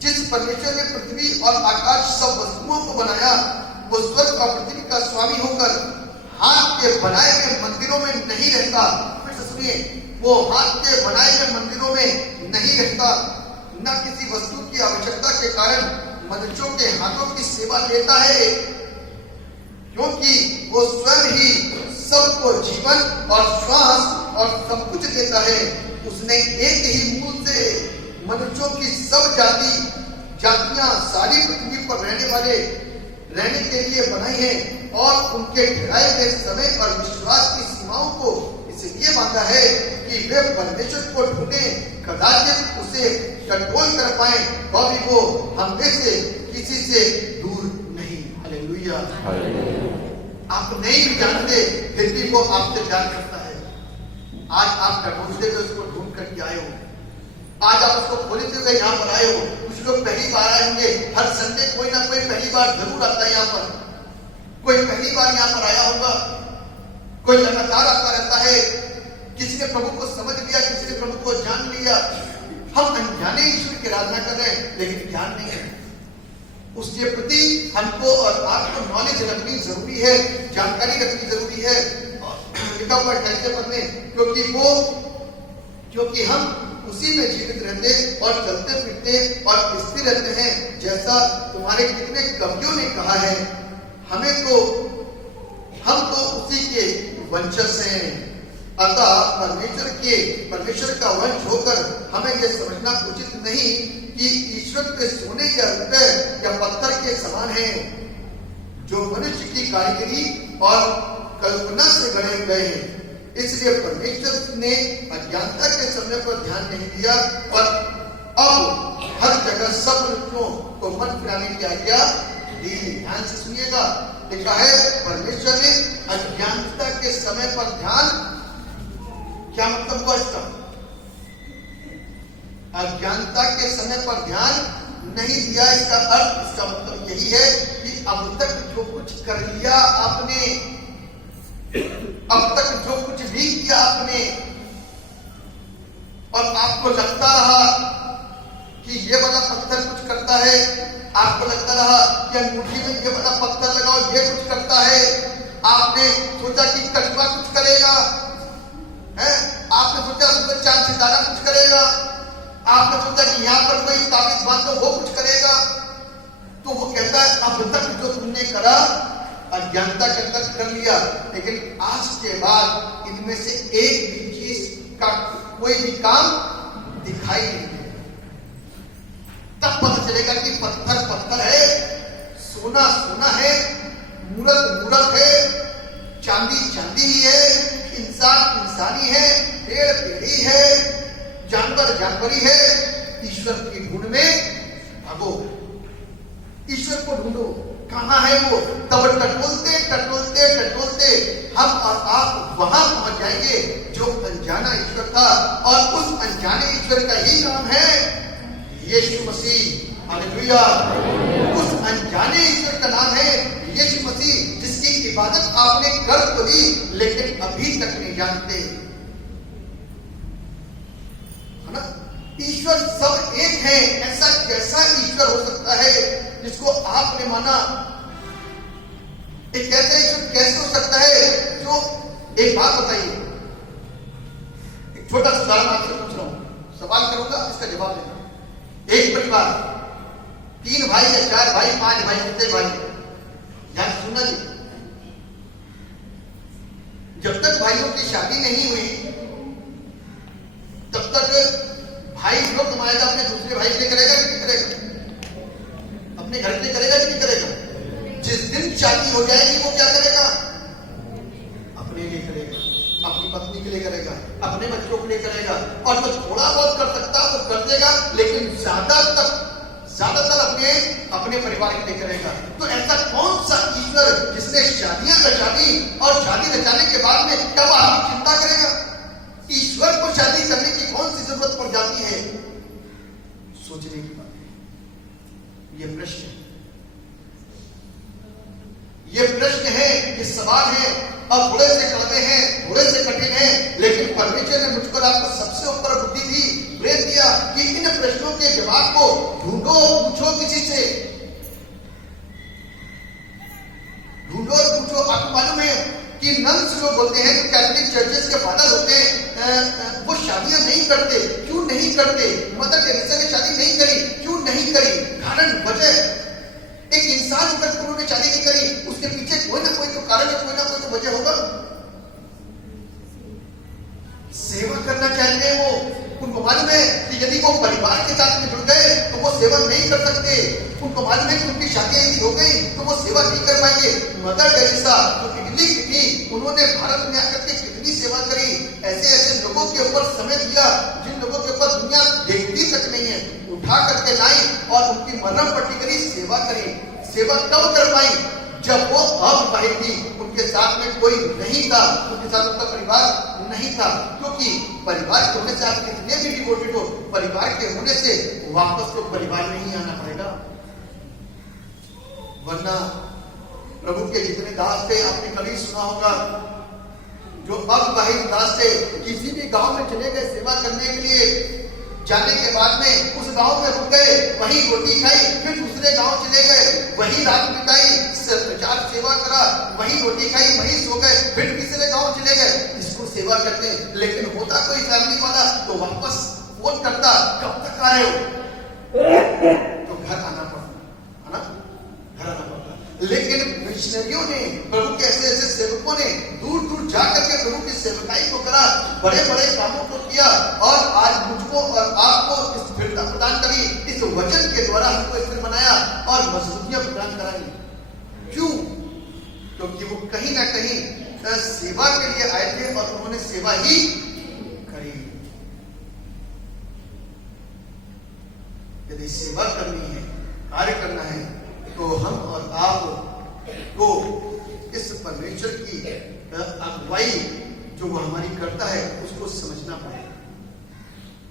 जिस परमेश्वर ने पृथ्वी और आकाश सब वस्तुओं को बनाया। वो स्वर्ग और पृथ्वी का स्वामी होकर हाथ के बनाए हुए मंदिरों में नहीं रहता। फिर से सुनिए, वो हाथ के बनाए हुए मंदिरों में नहीं रहता, न किसी वस्तु की आवश्यकता के कारण मनुष्यों के हाथों की सेवा लेता है, क्योंकि वो स्वयं ही सबको जीवन और श्वास और सब कुछ देता है। उसने एक ही मूल से मनुष्यों की सब जातियां सारी पृथ्वी पर रहने के लिए बनाई है, और उनके ठहराए गए समय और विश्वास की सीमाओं को इसलिए बांधा है कि वे परमेश्वर को ढूंढे, कदाचित उसे कंट्रोल कर पाए, तो भी वो हम में से किसी से दूर नहीं। हालेलुया। आप नहीं भी जानते, फिर भी वो आपसे प्यार करता है। आज आप ढूंढते हुए उसको ढूंढ करके आए हो, आज आप उसको खोलते हुए यहाँ पर आए हो। कुछ लोग पहली बार आए होंगे, हर संडे कोई ना कोई पहली बार जरूर आता है यहाँ पर, कोई पहली बार यहाँ पर आया होगा, कोई लगातार आता रहता है। किसी ने प्रभु को समझ लिया, किसी ने प्रभु को जान लिया। हम अनजाने ईश्वर की आराधना कर रहे हैं, लेकिन ज्ञान नहीं है। उसके प्रति हमको और आपको नॉलेज रखनी जरूरी है, जानकारी रखनी जरूरी है। लिखा हुआ 28 पद में, क्योंकि हम उसी में जीवित रहते और चलते फिरते और स्थिर रहते हैं, जैसा तुम्हारे कितने कवियों ने कहा है। हम तो उसी के वंशज हैं। अतः परमेश्वर का वंश होकर हमें यह समझना उचित नहीं कि ईश्वर के सोने या रुपए या पत्थर के समान है, जो मनुष्य की कारीगरी और कल्पना से गढ़े गए हैं। इसलिए परमेश्वर ने अज्ञानता के समय पर ध्यान नहीं दिया और अब हर जगह सब मनुष्यों को मन फिराने की आज्ञा दी। ध्यान से सुनिएगा, लिखा है परमेश्वर ने अज्ञानता के समय पर ध्यान, क्या मतलब हुआ इसका? अज्ञानता के समय पर ध्यान नहीं दिया, इसका अर्थ, इसका मतलब यही है कि अब तक जो कुछ कर लिया आपने, अब तक जो कुछ भी किया आपने, और आपको लगता रहा कि ये वाला पत्थर कुछ करता है, आपको लगता रहा कि अंगूठी में ये वाला पत्थर लगाओ ये कुछ करता है, आपने सोचा कि कछुआ कुछ करेगा, है? आपने सोचा सूरज चांद सितारा कुछ करेगा, आपने सोचा कि यहाँ पर कोई ताबीज बांधो वो कुछ करेगा। तो वो कहता है अब तक जो तुमने करा अज्ञानता के अंदर कर लिया, लेकिन आज के बाद इनमें से एक भी चीज का कोई भी काम दिखाई नहीं देगा। तब पता चलेगा कि पत्थर पत्थर है, सोना सोना है, मूरत मूरत है, चांदी चांदी ही है, इंसान इंसानी है, पेड़ पेड़ी है, जानवर जानवरी है। ईश्वर की ढूंढ में भागो, ईश्वर को ढूंढो, कहां है वो? तब टटोलते टटोलते टटोलते हम और आप वहां पहुंच जाएंगे जो अनजाना ईश्वर था, और उस अनजाने ईश्वर का ही नाम है यीशु मसीह। हालेलुया। उस अनजाने ईश्वर का नाम है यीशु मसीह, जिसकी इबादत आपने कर तो ली लेकिन अभी तक नहीं जानते, है ना? ईश्वर सब एक है, ऐसा कैसा ईश्वर हो सकता है जिसको आपने माना? एक ऐसा ईश्वर कैसे हो सकता है जो, एक बात बताइए, एक छोटा सा उदाहरण आपसे पूछ रहा हूं, सवाल करूंगा, इसका जवाब देना। एक परिवार, 3 भाई या 4 भाई, 5 भाई, कितने भाई? ध्यान सुनना जी। जब तक भाइयों की शादी नहीं हुई तब तक भाई जो कमाएगा अपने दूसरे भाई के लिए करेगा कि नहीं करेगा? अपने घर के लिए करेगा कि नहीं करेगा? जिस दिन शादी हो जाएगी वो क्या करेगा? अपने लिए करेगा, अपनी पत्नी के लिए करेगा, अपने बच्चों के लिए करेगा, और जो थोड़ा बहुत कर सकता है वो कर देगा, लेकिन ज्यादातर अपने परिवार के लिए करेगा। तो ऐसा कौन सा ईश्वर जिसने शादियां रचा दी और शादी रचाने के बाद में कब आपकी चिंता करेगा? ईश्वर को शादी करने की कौन सी जरूरत पड़ जाती है? सोचने की बात है। यह प्रश्न है, यह प्रश्न है, ये सवाल है, और थोड़े से कड़वे हैं, थोड़े से कठिन हैं, लेकिन परमेश्वर ने मुझको आपको सबसे ऊपर बुद्धि दी, प्रेम दिया कि इन प्रश्नों के जवाब को ढूंढो, पूछो किसी से, ढूंढो और पूछो। आपको मालूम है कि नन्स लोग होते हैं, जो कैथोलिक चर्चेस के फादर होते हैं, वो शादियां नहीं करते। क्यों नहीं करते? मदर टेरेसा ने शादी नहीं करी, क्यों नहीं करी? कारण, वजह, एक इंसान होकर उन्होंने शादी नहीं करी, उसके पीछे कोई ना कोई तो कारण है, कोई ना कोई तो वजह होगा। सेवा करना चाहते हैं वो, उनको मालूम है कि यदि वो परिवार के साथ में जुड़ गए तो वो सेवा नहीं कर सकते। उनको मालूम है कि उनकी शादी यदि हो गई तो वो सेवा नहीं कर पाएंगे। मदर टेरेसा जो इटली की थी, उन्होंने भारत में आकर के कितनी सेवा करी, ऐसे ऐसे लोगों के ऊपर समय दिया जिन लोगों के ऊपर दुनिया देखती तक नहीं है, उठा करके लाई और उनकी मरहम पट्टी करी, सेवा करी। सेवा कब कर पाई? जब वो अविवाहित थी, उनके साथ में कोई नहीं था, उनके साथ उनका परिवार नहीं था। क्योंकि परिवार के होने से आप कितने भी डिवोटेड हो, परिवार के होने से वापस तो परिवार में ही आना पड़ेगा, वरना प्रभु के जितने दास थे, आपने कभी सुना होगा, जो अविवाहित दास थे, किसी भी गांव में चले गए सेवा करने के लिए, जाने के बाद में उस गांव में रुक गए, वहीं रोटी खाई, फिर दूसरे गांव चले गए, वहीं रात बिताई, प्रचार सेवा करा, वहीं रोटी खाई, वहीं सो गए, फिर तीसरे गांव चले गए, इसको सेवा करते। लेकिन होता कोई फैमिली वाला तो वापस फोन करता, कब तक आ रहे हो, तो घर आना पड़ता है ना, घर आना पड़ता। लेकिन मिशनरियों ने, प्रभु के ऐसे ऐसे सेवकों ने दूर दूर जाकर के प्रभु की सेवकाई को करा, बड़े बड़े कामों को किया, और आज मुझको और आपको इस स्थिरता प्रदान करी, इस वचन के द्वारा हमको स्थिर बनाया और मजबूतियां प्रदान कराई। क्यों? क्योंकि वो कहीं ना कहीं सेवा के लिए आए थे और उन्होंने सेवा ही करी। यदि सेवा करनी है, कार्य करना है, तो हम और आप को इस परमेश्वर की अगुवाई जो वो हमारी करता है उसको समझना पड़ेगा,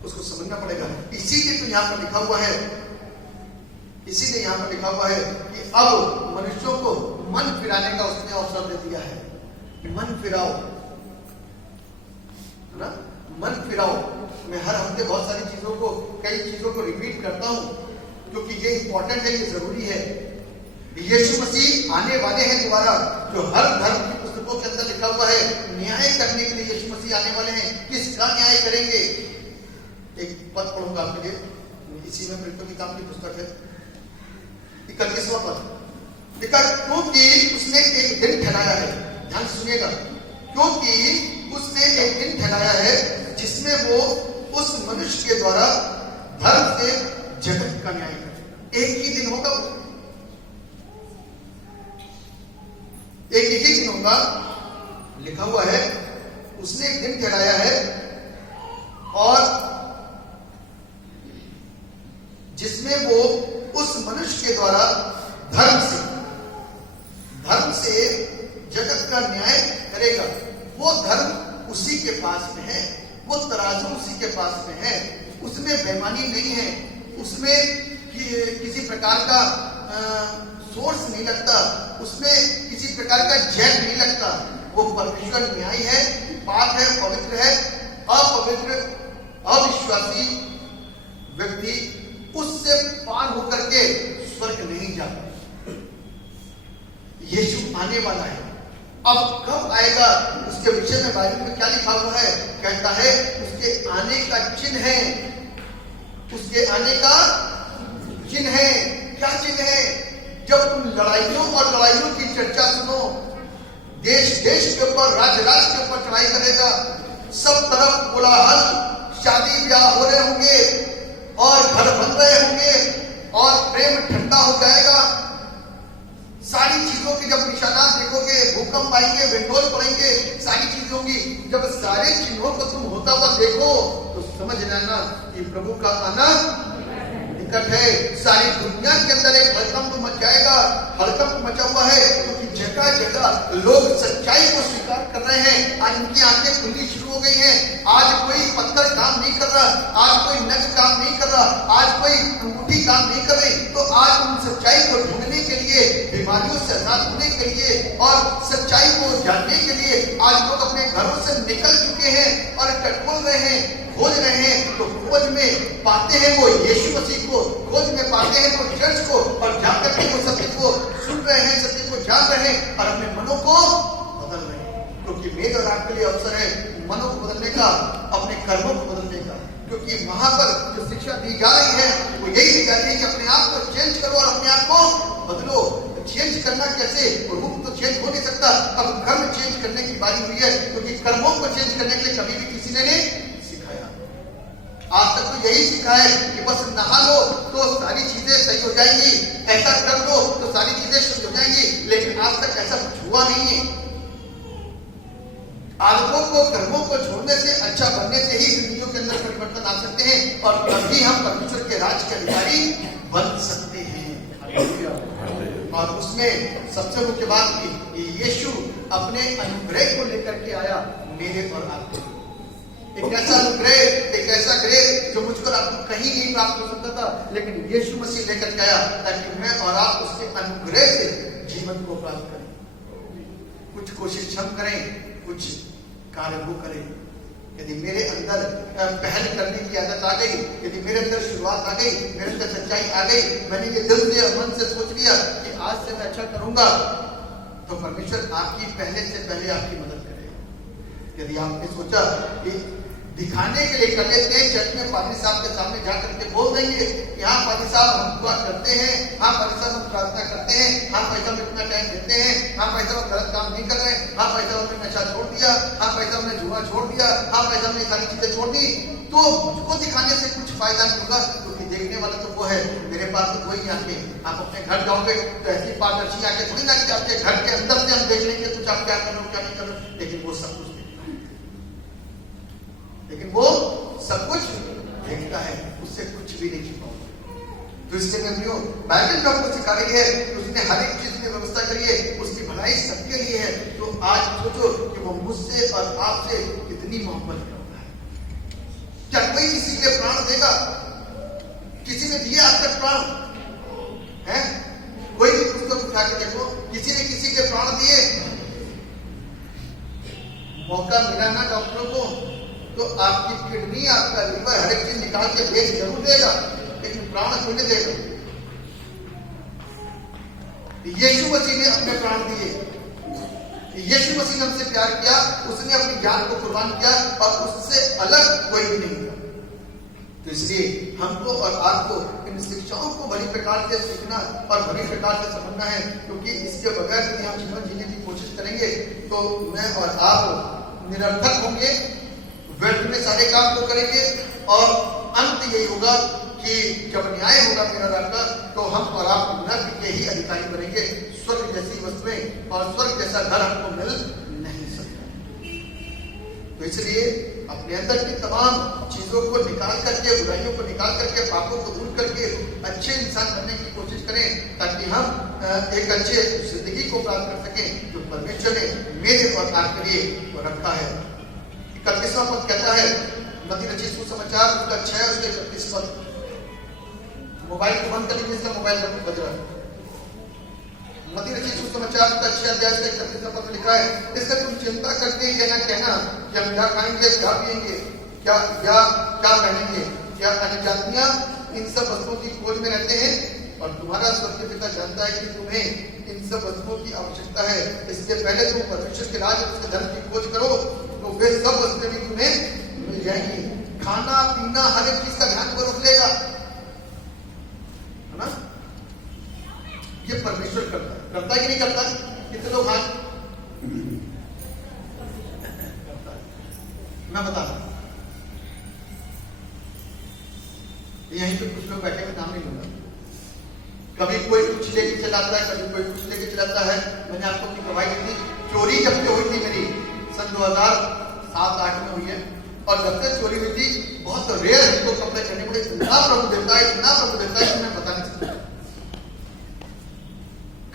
उसको समझना पड़ेगा। इसीलिए तो यहाँ पर लिखा हुआ है, इसीलिए यहाँ पर लिखा हुआ है कि अब मनुष्यों को मन फिराने का उसने अवसर दे दिया है। मन फिराओ, है ना, मन फिराओ। मैं हर हफ्ते बहुत सारी चीजों को, कई चीजों को रिपीट करता हूं क्योंकि ये इंपॉर्टेंट है, ये जरूरी है। यीशु मसीह आने वाले हैं दोबारा, जो हर धर्म की पुस्तकों के अंदर लिखा हुआ है। न्याय करने के लिए यीशु मसीह आने वाले हैं। किसका न्याय करेंगे? एक पद पढ़ूंगा आपके लिए, इसी में प्रेरितों की काम की पुस्तक है, 31वां पद। लिखा, क्योंकि उसने एक दिन ठहराया है, ध्यान सुनिएगा, क्योंकि उसने एक दिन ठहराया है जिसमें वो उस मनुष्य के द्वारा धर्म से जगत का न्याय करे। एक ही दिन होगा, एक ही दिन होगा। लिखा हुआ है उसने एक दिन ठहराया है और जिसमें वो उस मनुष्य के द्वारा धर्म से जगत का न्याय करेगा। वो धर्म उसी के पास में है, वो तराजू उसी के पास में है, उसमें बेईमानी नहीं है, उसमें किसी प्रकार का सोर्स नहीं लगता, उसमें किसी प्रकार का जेल नहीं लगता। वो परमेश्वर न्याय है, पाक है, पवित्र है। अपवित्र अविश्वासी व्यक्ति उससे पार होकर के स्वर्ग नहीं जाता। यीशु आने वाला है, अब कब आएगा उसके विषय में बाइबल में क्या लिखा हुआ है? कहता है उसके आने का चिन्ह है, उसके आने का चिन्ह है। क्या चिन्ह है? जब तुम लड़ाइयों और लड़ाइयों की चर्चा सुनो, देश देश के ऊपर, राज्य राज्य के ऊपर चढ़ाई करेगा, सब तरफ कोलाहल, शादी ब्याह हो रहे होंगे और घर बन रहे होंगे और प्रेम ठंडा हो जाएगा। सारी चीजों के जब निशानात देखोगे, भूकंप आएंगे, विंडोज पड़ेंगे, सारी चीजों की जब सारे चिन्हों को तुम होता हुआ देखो तो समझ लेना कि प्रभु का आना निकट है। सारी दुनिया के अंदर एक हड़कंप मच जाएगा, हड़कंप मचा हुआ है क्योंकि जगह जगह लोग सच्चाई को स्वीकार कर रहे हैं। आज उनकी आंखें खुलनी शुरू हो गई हैं। आज कोई पत्थर काम नहीं कर रहा, आज कोई नग काम नहीं कर रहा, आज कोई अंगूठी काम नहीं कर रही। तो आज उन सच्चाई को ढूंढने के लिए, बीमारियों से आजाद होने के लिए और सच्चाई को जानने के लिए आज लोग अपने घरों से निकल चुके हैं और टटोल रहे हैं, खोज रहे हैं। तो खोज में पाते हैं वो यीशु मसीह को, खोज में पाते हैं वो चर्च को, और जाकर के वो सत्य को सुन रहे हैं, सत्य को जान रहे हैं और अपने मनों को बदल रहे हैं। क्योंकि मेरे और आपके लिए अवसर है मनों को बदलने का, अपने कर्मों को बदलने का। क्योंकि वहां पर जो शिक्षा दी जा रही है वो यही दी जाती है कि अपने आप को चेंज करो और अपने आप को बदलो। चेंज करना कैसे? रूप तो चेंज हो नहीं सकता, अब कर्म चेंज करने की बारी हुई है। क्योंकि कर्मों को चेंज करने के लिए कभी भी किसी ने नहीं सिखाया। आज तक तो यही सीखा है कि बस नहा लो तो सारी चीजें सही हो जाएंगी, ऐसा कर लो तो सारी चीजें सही हो जाएंगी। लेकिन आज तक ऐसा कुछ हुआ नहीं है। आदतों को, कर्मों को छोड़ने से, अच्छा बनने से ही जिंदगियों के अंदर परिवर्तन आ सकते हैं और तभी हम परमेश्वर के राज के अधिकारी बन सकते हैं। और उसमें सबसे मुख्य बात की यीशु अपने अनुग्रह को लेकर के आया मेरे और आपके। एक ऐसा अनुग्रह, एक ऐसा ग्रह जो मुझको आपको कहीं नहीं प्राप्त हो सकता था, लेकिन यीशु मसीह लेकर के आया ताकि मैं और आप उसके अनुग्रह से जीवन को प्राप्त करें। कुछ कोशिश हम करें, कुछ कार्य वो करें। यदि मेरे अंदर पहल करने की आदत आ गई, यदि मेरे अंदर शुरुआत आ गई, मेरे अंदर सच्चाई आ गई, मैंने ये दिल से मन से सोच लिया कि आज से मैं अच्छा करूंगा, तो परमेश्वर आपकी पहले से पहले आपकी मदद करेगा। यदि आपने सोचा कि दिखाने के लिए कर लेते हैं। चर्च में पादरी साहब के सामने जा करके बोल देंगे कि हाँ पादरी साहब हम दुआ करते हैं, हाँ पादरी साहब हम प्रार्थना करते हैं, हाँ भाई साहब इतना टाइम देते हैं, हाँ भाई साहब गलत काम नहीं कर रहे, हाँ भाई साहब हमने नशा छोड़ दिया, हाँ भाई साहब ने जुआ छोड़ दिया, हाँ भाई साहब ने सारी चीजें छोड़ दी। तो मुझको दिखाने से कुछ फायदा नहीं होगा, क्योंकि देखने वाला तो वो है, मेरे पास तो कोई नहीं आके। आप अपने घर जाओगे तो ऐसी पारदर्शी आके थोड़ी ना कि आपके घर के अंदर से हम देख लेंगे कुछ आप क्या कर रहे हो क्या नहीं कर रहे हो, लेकिन वो सब कुछ देखता है, लेकिन वो सब कुछ देखता है, उससे कुछ भी नहीं छिपा। तो इसलिए मैं प्रियो, बाइबल जो आपको सिखा रही है, उसने हर एक चीज की व्यवस्था करी है, उसकी भलाई सबके लिए है। तो आज सोचो कि वो मुझसे और आपसे कितनी मोहब्बत करता है। क्या कोई किसी के लिए प्राण देगा? किसी ने दिया आज तक प्राण है? कोई भी पुस्तक उठा के देखो, किसी ने किसी के प्राण दिए? मौका मिला ना डॉक्टरों को तो आपकी किडनी, आपका लीवर, हर एक चीज निकाल के बेच जरूर देगा, लेकिन प्राण कोई नहीं देगा। यीशु मसीह ने अपने प्राण दिए, यीशु मसीह ने हमसे प्यार किया, उसने अपनी जान को कुर्बान किया और उससे अलग कोई भी नहीं था। तो इसलिए हमको और आपको इन शिक्षाओं को बड़ी प्रकार से सीखना और बड़ी प्रकार से समझना है, क्योंकि इसके बगैर यदि हम जीवन जीने की कोशिश करेंगे तो मैं और आप निरर्थक होंगे, व्यर्थ में सारे काम को करेंगे और अंत यही होगा कि जब न्याय होगा मेरा आपका, तो हम और आप नर्क के ही अधिकारी बनेंगे। स्वर्ग जैसी वस्तुएं और स्वर्ग जैसा घर हमको मिल नहीं सकता। तो इसलिए अपने अंदर की तमाम चीजों को निकाल करके, बुराइयों को निकाल करके, पापों को दूर करके अच्छे इंसान बनने की कोशिश करें, ताकि हम एक अच्छे जिंदगी को प्राप्त कर सकें जो परमेश्वर ने मेरे और आपके लिए वो रखा है। 31वां पद कहता है, मत्ती रचित सुसमाचार उसका 6 उसके 31 पद। मोबाइल को बंद कर लीजिए, इसका मोबाइल बज रहा है। मत्ती रचित सुसमाचार उसका 6 अध्याय के 31 पद में लिखा है, इससे तुम चिंता करके ये ना कहना कि हम क्या खाएंगे, क्या पिएंगे, क्या पहनेंगे, क्या अन्य जातियां इन सब वस्तुओं की खोज में रहते हैं, और तुम्हारा स्वर्गीय पिता जानता है कि तुम्हें इन सब वस्तुओं की आवश्यकता है। इससे पहले तुम परमेश्वर के राज्य और उसके धर्म की खोज करो, तो वे सब वस्तुएं भी तुम्हें मिल जाएंगी। खाना पीना हर एक चीज का ध्यान को रख लेगा, है ना? ये परमेश्वर करता है कि नहीं करता? कितने लोग आज मैं बता रहा हूं, यहीं पे कुछ लोग बैठे हुए, नाम नहीं लूंगा। कभी कोई कुछ लेके चलाता है, कभी कोई कुछ लेके चलाता है। मैंने आपको अपनी गवाही दी थी, चोरी जब से हुई थी मेरी सन 2007-8 में हुई है, और जब से चोरी हुई थी बहुत रेयर हमको कपड़े करने पड़े। इतना प्रभु देता है, इतना प्रभु देता है कि मैं बता नहीं सकता।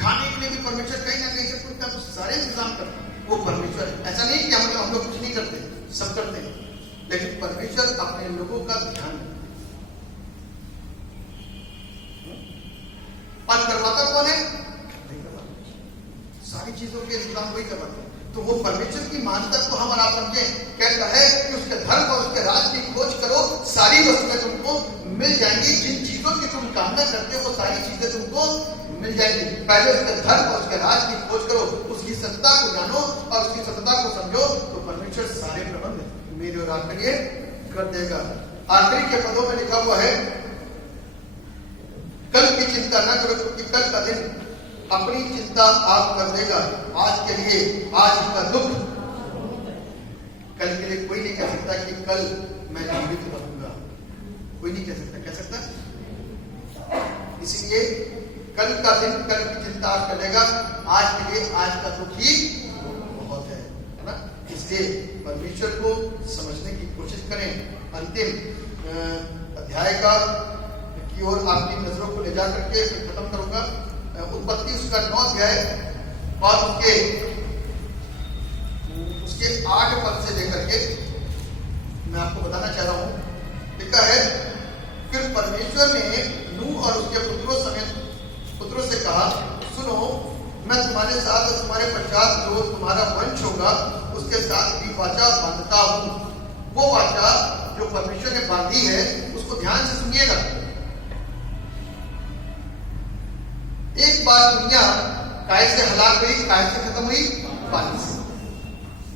खाने के लिए भी परमेश्वर कहीं ना कहीं से कुछ ना कुछ सारे इंतजाम करता है, वो परमेश्वर है। ऐसा नहीं कि हम लोग कुछ नहीं करते, सब करते हैं, लेकिन परमेश्वर अपने लोगों का ध्यान रखता है। और करवाता कौन है? सारी चीजों के इंतजाम वही करवाते हैं। तो वो परमेश्वर की मान्यता को हम और आप समझें, कहता है कि उसके धर्म और उसके राज की खोज करो, सारी वस्तुएं तुमको मिल जाएंगी। जिन चीजों की तुम कामना करते हो वो सारी चीजें तुमको मिल जाएंगी। पहले उसके धर्म और उसके राज की खोज करो, उसकी सत्ता को जानो और उसकी सत्ता को समझो, तो परमेश्वर सारे प्रबंध मेरे और आपके लिए कर देगा। आखिरी के पदों में लिखा हुआ है, कल की चिंता न करो क्योंकि कल का दिन अपनी चिंता आप कर देगा। आज के लिए आज का दुख, कल के लिए कोई नहीं कह सकता कि कल मैं जीवित रहूंगा, कोई नहीं कह सकता। कह सकता? इसीलिए कल का दिन कल की चिंता आप कर देगा, आज के लिए आज का दुख ही बहुत है ना? इसलिए परमेश्वर को समझने की कोशिश करें। अंतिम अध्याय का की ओर आपकी नजरों को ले जा करके फिर खत्म करूंगा। उत्पत्ति उसका 9 अध्याय और उसके 8 पद से लेकर के मैं आपको बताना चाह रहा हूं। लिखा है, फिर परमेश्वर ने नूह और उसके पुत्रों से कहा, सुनो, मैं तुम्हारे साथ और तुम्हारे पश्चात जो तुम्हारा वंश होगा उसके साथ भी वाचा बांधता हूं। वो वाचा जो परमेश्वर ने बांधी है उसको ध्यान से सुनिएगा। एक बार दुनिया काय से हलाक हुई, काय से खत्म हुई? पानी से।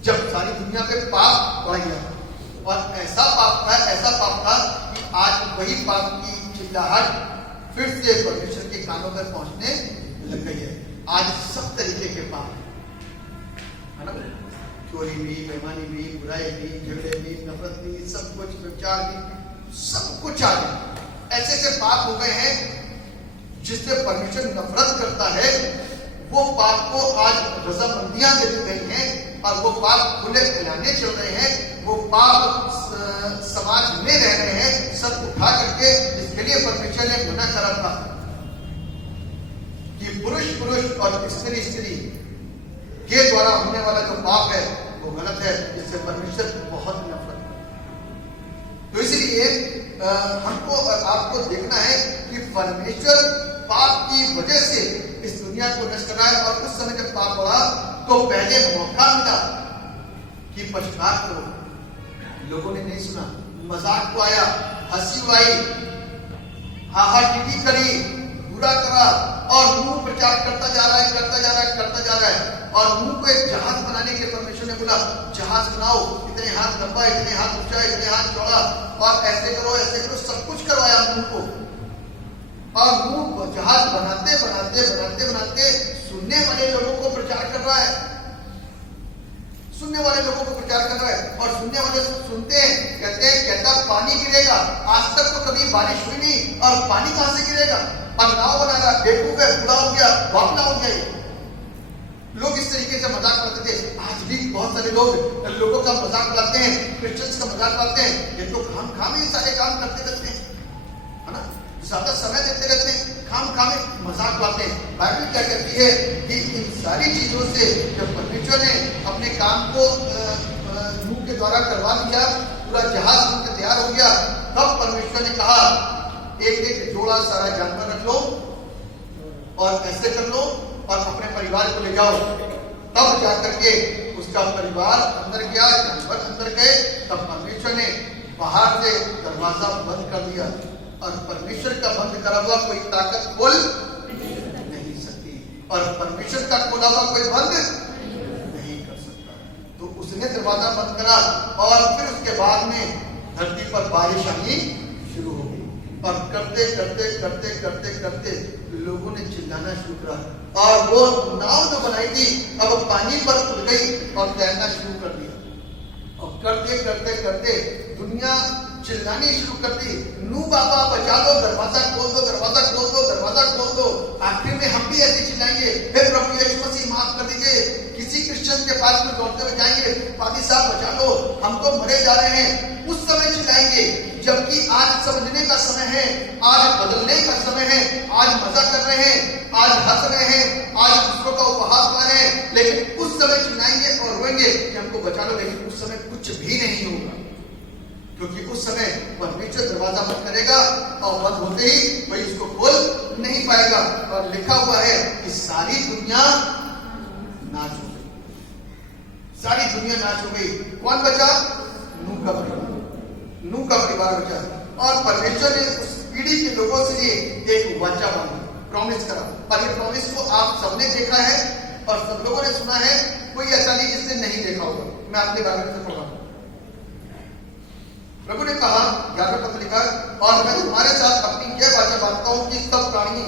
जब सारी दुनिया पे पाप बढ़ गया और ऐसा पाप था कि आज वही पाप की चिल्लाहट फिर से परमेश्वर के कानों पर पहुंचने लग गई है। आज सब तरीके के पाप है ना, चोरी भी, बेईमानी भी, बुराई भी, झगड़े भी, नफरत भी, सब कुछ, विचार भी, सब कुछ आ गए। ऐसे ऐसे पाप हो गए हैं जिससे परमेश्वर नफरत करता है। वो पाप को आज रजामंदियां दे दी गई हैं और वो पाप खुले फैलाने चल रहे हैं। वो पाप समाज में रह रहे हैं सब उठा करके। इसके लिए परमेश्वर ने मना करा था कि पुरुष पुरुष और स्त्री स्त्री के द्वारा होने वाला जो पाप है वो गलत है, इससे परमेश्वर बहुत नफरत है। तो इसलिए हमको और आपको देखना है कि परमेश्वर पाप की वजह से इस दुनिया को नष्ट कर रहा है। और उस समय जब पाप बढ़ा तो पहले मौका मिला कि पश्चाताप करो, लोगों ने नहीं सुना, मजाक को आया, हंसी आई, हाहाटीटी करी, बुरा करा और मुंह प्रचार करता जा रहा है। और मुंह को एक जहाज बनाने के परमेश्वर ने बोला, जहाज बनाओ, इतने हाथ लंबा, इतने हाथ ऊंचा, इतने हाथ चौड़ा, और ऐसे करो, सब कुछ करवाया मुंह को। और मुंह जहाज बनाते सुनने वाले लोगों को प्रचार कर रहा है, और सुनने वाले सुनते हैं, कहता पानी गिरेगा। आज तक तो कभी बारिश हुई नहीं और पानी कहां से गिरेगा, और नाव बना रहा, बेवकूफ है, बुरा हो गया, वापला हो गया। लोग इस तरीके से मजाक करते थे। आज भी बहुत सारे लोगों का मजाक उड़ाते हैं, क्रिश्चियंस का मजाक उड़ाते हैं। ये तो खाम ही सारे काम करते रहते हैं, है ना, ज्यादा समय देते रहते हैं, खाम मजाक उड़ाते हैं। बाइबल क्या कहती है कि इन सारी चीजों से जब परमेश्वर ने अपने काम को मुंह के द्वारा करवा दिया, पूरा जहाज मुंह के तैयार हो गया, तब परमेश्वर ने कहा एक जोड़ा सारा जानवर रख लो और ऐसे कर लो और अपने परिवार को ले जाओ। तब जाकर के उसका परिवार अंदर गया, जानवर अंदर गए। तब परमेश्वर ने बाहर से दरवाजा बंद कर दिया, और परमेश्वर का बंद करा हुआ कोई ताकत खोल नहीं सकती, और परमेश्वर का खोला हुआ कोई बंद नहीं कर सकता। तो उसने दरवाजा बंद करा, और फिर उसके बाद में धरती पर बारिश आनी शुरू हो गई। और करते लोगों ने चिल्लाना शुरू करा, और वो नाव जो बनाई थी अब पानी पर उड़ गई और तैरना शुरू कर दिया। और करते दुनिया चिल्लानी शुरू कर दी, नू बाबा बचा लो, दरवाजा खोल दो। आखिर में हम भी ऐसे चिल्लाएंगे, हे प्रभु यीशु मसीह माफ कर दीजिए। किसी क्रिश्चियन के पास में दौड़ते हुए जाएंगे, पादी साहब बचा लो, हम तो मरे जा रहे हैं। उस समय चिल्लाएंगे, जबकि आज समझने का समय है, आज बदलने का समय है। आज मजा कर रहे हैं, आज हंस रहे हैं, आज दूसरों का उपहास पा रहे हैं, लेकिन उस समय चिल्लाएंगे और रोएंगे कि हमको बचा लो। लेकिन उस समय कुछ भी नहीं होगा, क्योंकि उस समय परमेश्वर दरवाजा बंद करेगा, और बंद होते ही वही उसको खोल नहीं पाएगा। और लिखा हुआ है कि सारी दुनिया नाच हो गई, नाच हो गई। कौन बचा? नूह का परिवार बचा। और परमेश्वर ने उस पीढ़ी के लोगों से लिए एक वाचा बांधी, प्रॉमिस करा। और ये प्रॉमिस को आप सबने देखा है और सब लोगों ने सुना है, कोई ऐसा नहीं जिसने नहीं देखा होगा। मैं आपके बारे में पढ़ा, प्रभु ने कहा, 11वें पद लिखा, और मैं तुम्हारे साथ अपनी यह वाचा बांधता हूं कि सब प्राणी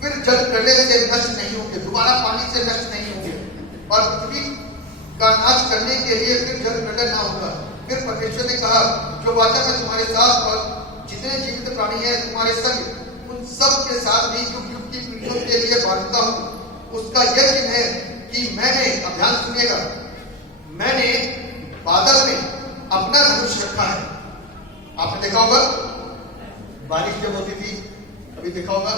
फिर जल प्रलय से नष्ट नहीं होंगे, दोबारा पानी से नष्ट नहीं होंगे, और पृथ्वी का नाश करने के लिए फिर जल प्रलय ना होगा। फिर परमेश्वर ने कहा, जो वाचा मैं तुम्हारे साथ और जितने जीवित प्राणी हैं तुम्हारे संग, उन सब के साथ भी युग युग की पीढ़ियों के लिए बांधता हूं, उसका यह चिन्ह है कि मैंने, अब ध्यान सुनिएगा, मैंने बादल में अपना धनुष रखा है। आपने देखा होगा बारिश जब होती थी, कभी देखा होगा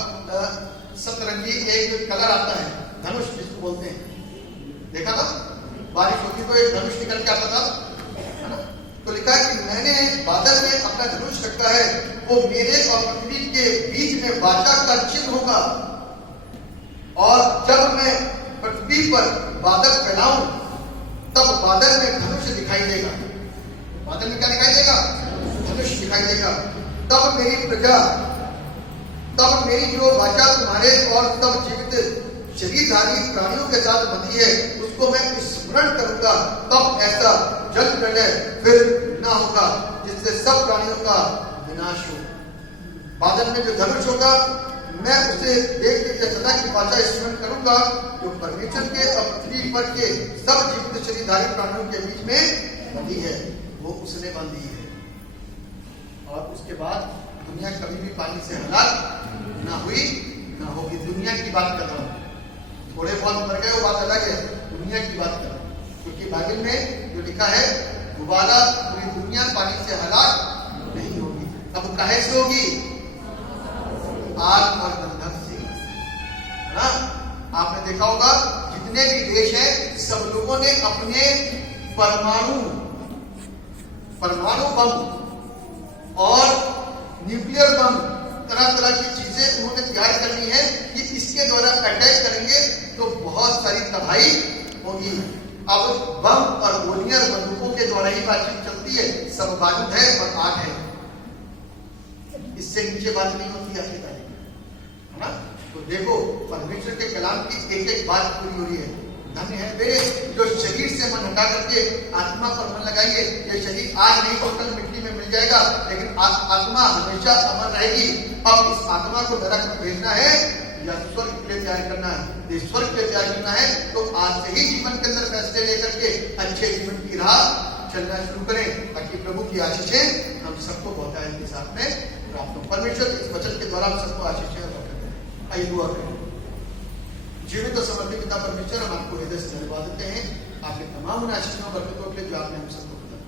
सतरंगी एक कलर आता है, धनुष जिसको बोलते हैं, देखा था? बारिश होती तो एक धनुष निकल के आता था, है ना? तो लिखा है कि मैंने बादल में अपना धनुष रखा है, वो मेरे और पृथ्वी के बीच में वाचा का चिन्ह होगा। और जब मैं पृथ्वी पर बादल फैलाऊं, तब बादल में धनुष दिखाई देगा। बादल में क्या दिखाई देगा? धनुष दिखाई देगा। तब मेरी प्रजा, तब मेरी जो वाचा तुम्हारे और सब जीवित शरीरधारी प्राणियों के साथ बंधी है, उसको मैं स्मरण करूंगा। तब ऐसा जल प्रलय फिर घटना होगा जिससे सब प्राणियों का विनाश हो। बादल में जो धनुष होगा मैं उसे देख के सदा की वाचा स्मरण करूंगा जो परमेश्वर के और पृथ्वी पर के सब जीवित शरीरधारी प्राणियों के बीच में बंधी है, वो उसने बांधी है। और उसके बाद दुनिया कभी भी पानी से हलाक ना हुई ना होगी। दुनिया की बात कर रहा हूँ, थोड़े बहुत मर गए वो बात अलग है, दुनिया की बात कर रहा हूँ। क्योंकि बाइबल में जो लिखा है दोबारा पूरी दुनिया पानी से हलाक नहीं होगी। अब काहे से होगी? आग और गंधक से। ना आपने देखा होगा जितने भी देश हैं सब लोगों ने अपने परमाणु बम और न्यूक्लियर बम तरह तरह की चीजें उन्होंने तैयार करनी है कि इसके द्वारा अटैक करेंगे तो बहुत सारी तबाही होगी। अब बम और गोलियां बंदूकों के द्वारा ही बातचीत चलती है, सब बारूद है और आग है, इससे नीचे बात नहीं होती आपकी तारीफ, है ना। तो देखो परमेश्वर के कलाम की एक एक बात पूरी हो रही है। धन्य है वे जो शरीर से मन हटा करके आत्मा पर मन लगाइए। ये शरीर आज नहीं तो कल मिट्टी में मिल जाएगा, लेकिन आत्मा हमेशा अमर रहेगी। अब इस आत्मा को नरक में भेजना है या स्वर्ग के लिए तैयार करना है। स्वर्ग के लिए तैयार करना है तो आज से ही जीवन के अंदर फैसले लेकर के अच्छे जीवन की राह चलना शुरू करें, ताकि प्रभु की आशीषें हम सबको बहुत के साथ में प्राप्त हो। परमेश्वर इस वचन के द्वारा हम सबको आशीषें आइए दुआ करें। जीवित और समर्पित पिता परमेश्वर, हम आपको हृदय से धन्यवाद देते हैं आपके तमाम आशीषों बरकतों के लिए जो आपने हम सबको बताया।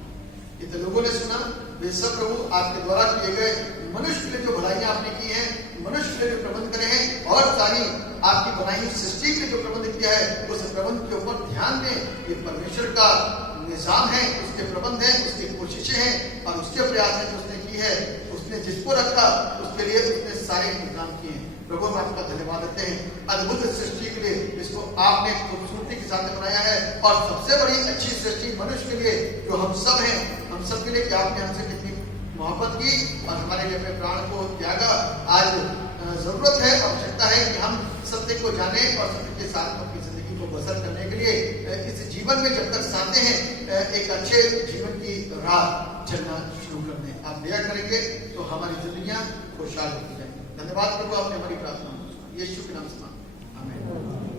इतने लोगों ने सुना, वे सब प्रभु आपके द्वारा किए गए मनुष्य के लिए जो भलाइयां आपने की हैं, मनुष्य के लिए जो प्रबंध करे हैं और सारी आपकी बनाई हुई सृष्टि के जो प्रबंध किया है उस प्रबंध के ऊपर ध्यान दें। ये परमेश्वर का निजाम है, उसके प्रबंध है, उसकी कोशिशें हैं और उसके प्रयास है जो उसने की है। उसने जिसको रखा उसके लिए उसने सारे इंतजाम किए हैं। प्रभु हम आपका धन्यवाद देते हैं अद्भुत सृष्टि के लिए, जिसको आपने खूबसूरती के साथ बनाया है और सबसे बड़ी अच्छी सृष्टि मनुष्य के लिए जो हम सब हैं, हम सब के लिए कि आपने हमसे कितनी मोहब्बत की और हमारे लिए अपने प्राण को त्यागा। आज जरूरत है, आवश्यकता है कि हम सत्य को जाने और सत्य के साथ अपनी जिंदगी को बसर करने के लिए इस जीवन में जब तक साथे हैं एक अच्छे जीवन की राह चलना शुरू कर दें। आप दया करेंगे तो हमारी जिंदगियां खुशहाल होती जाएंगी। धन्यवाद प्रभु, आपने हमारी प्रार्थना यीशु के नाम से आमीन।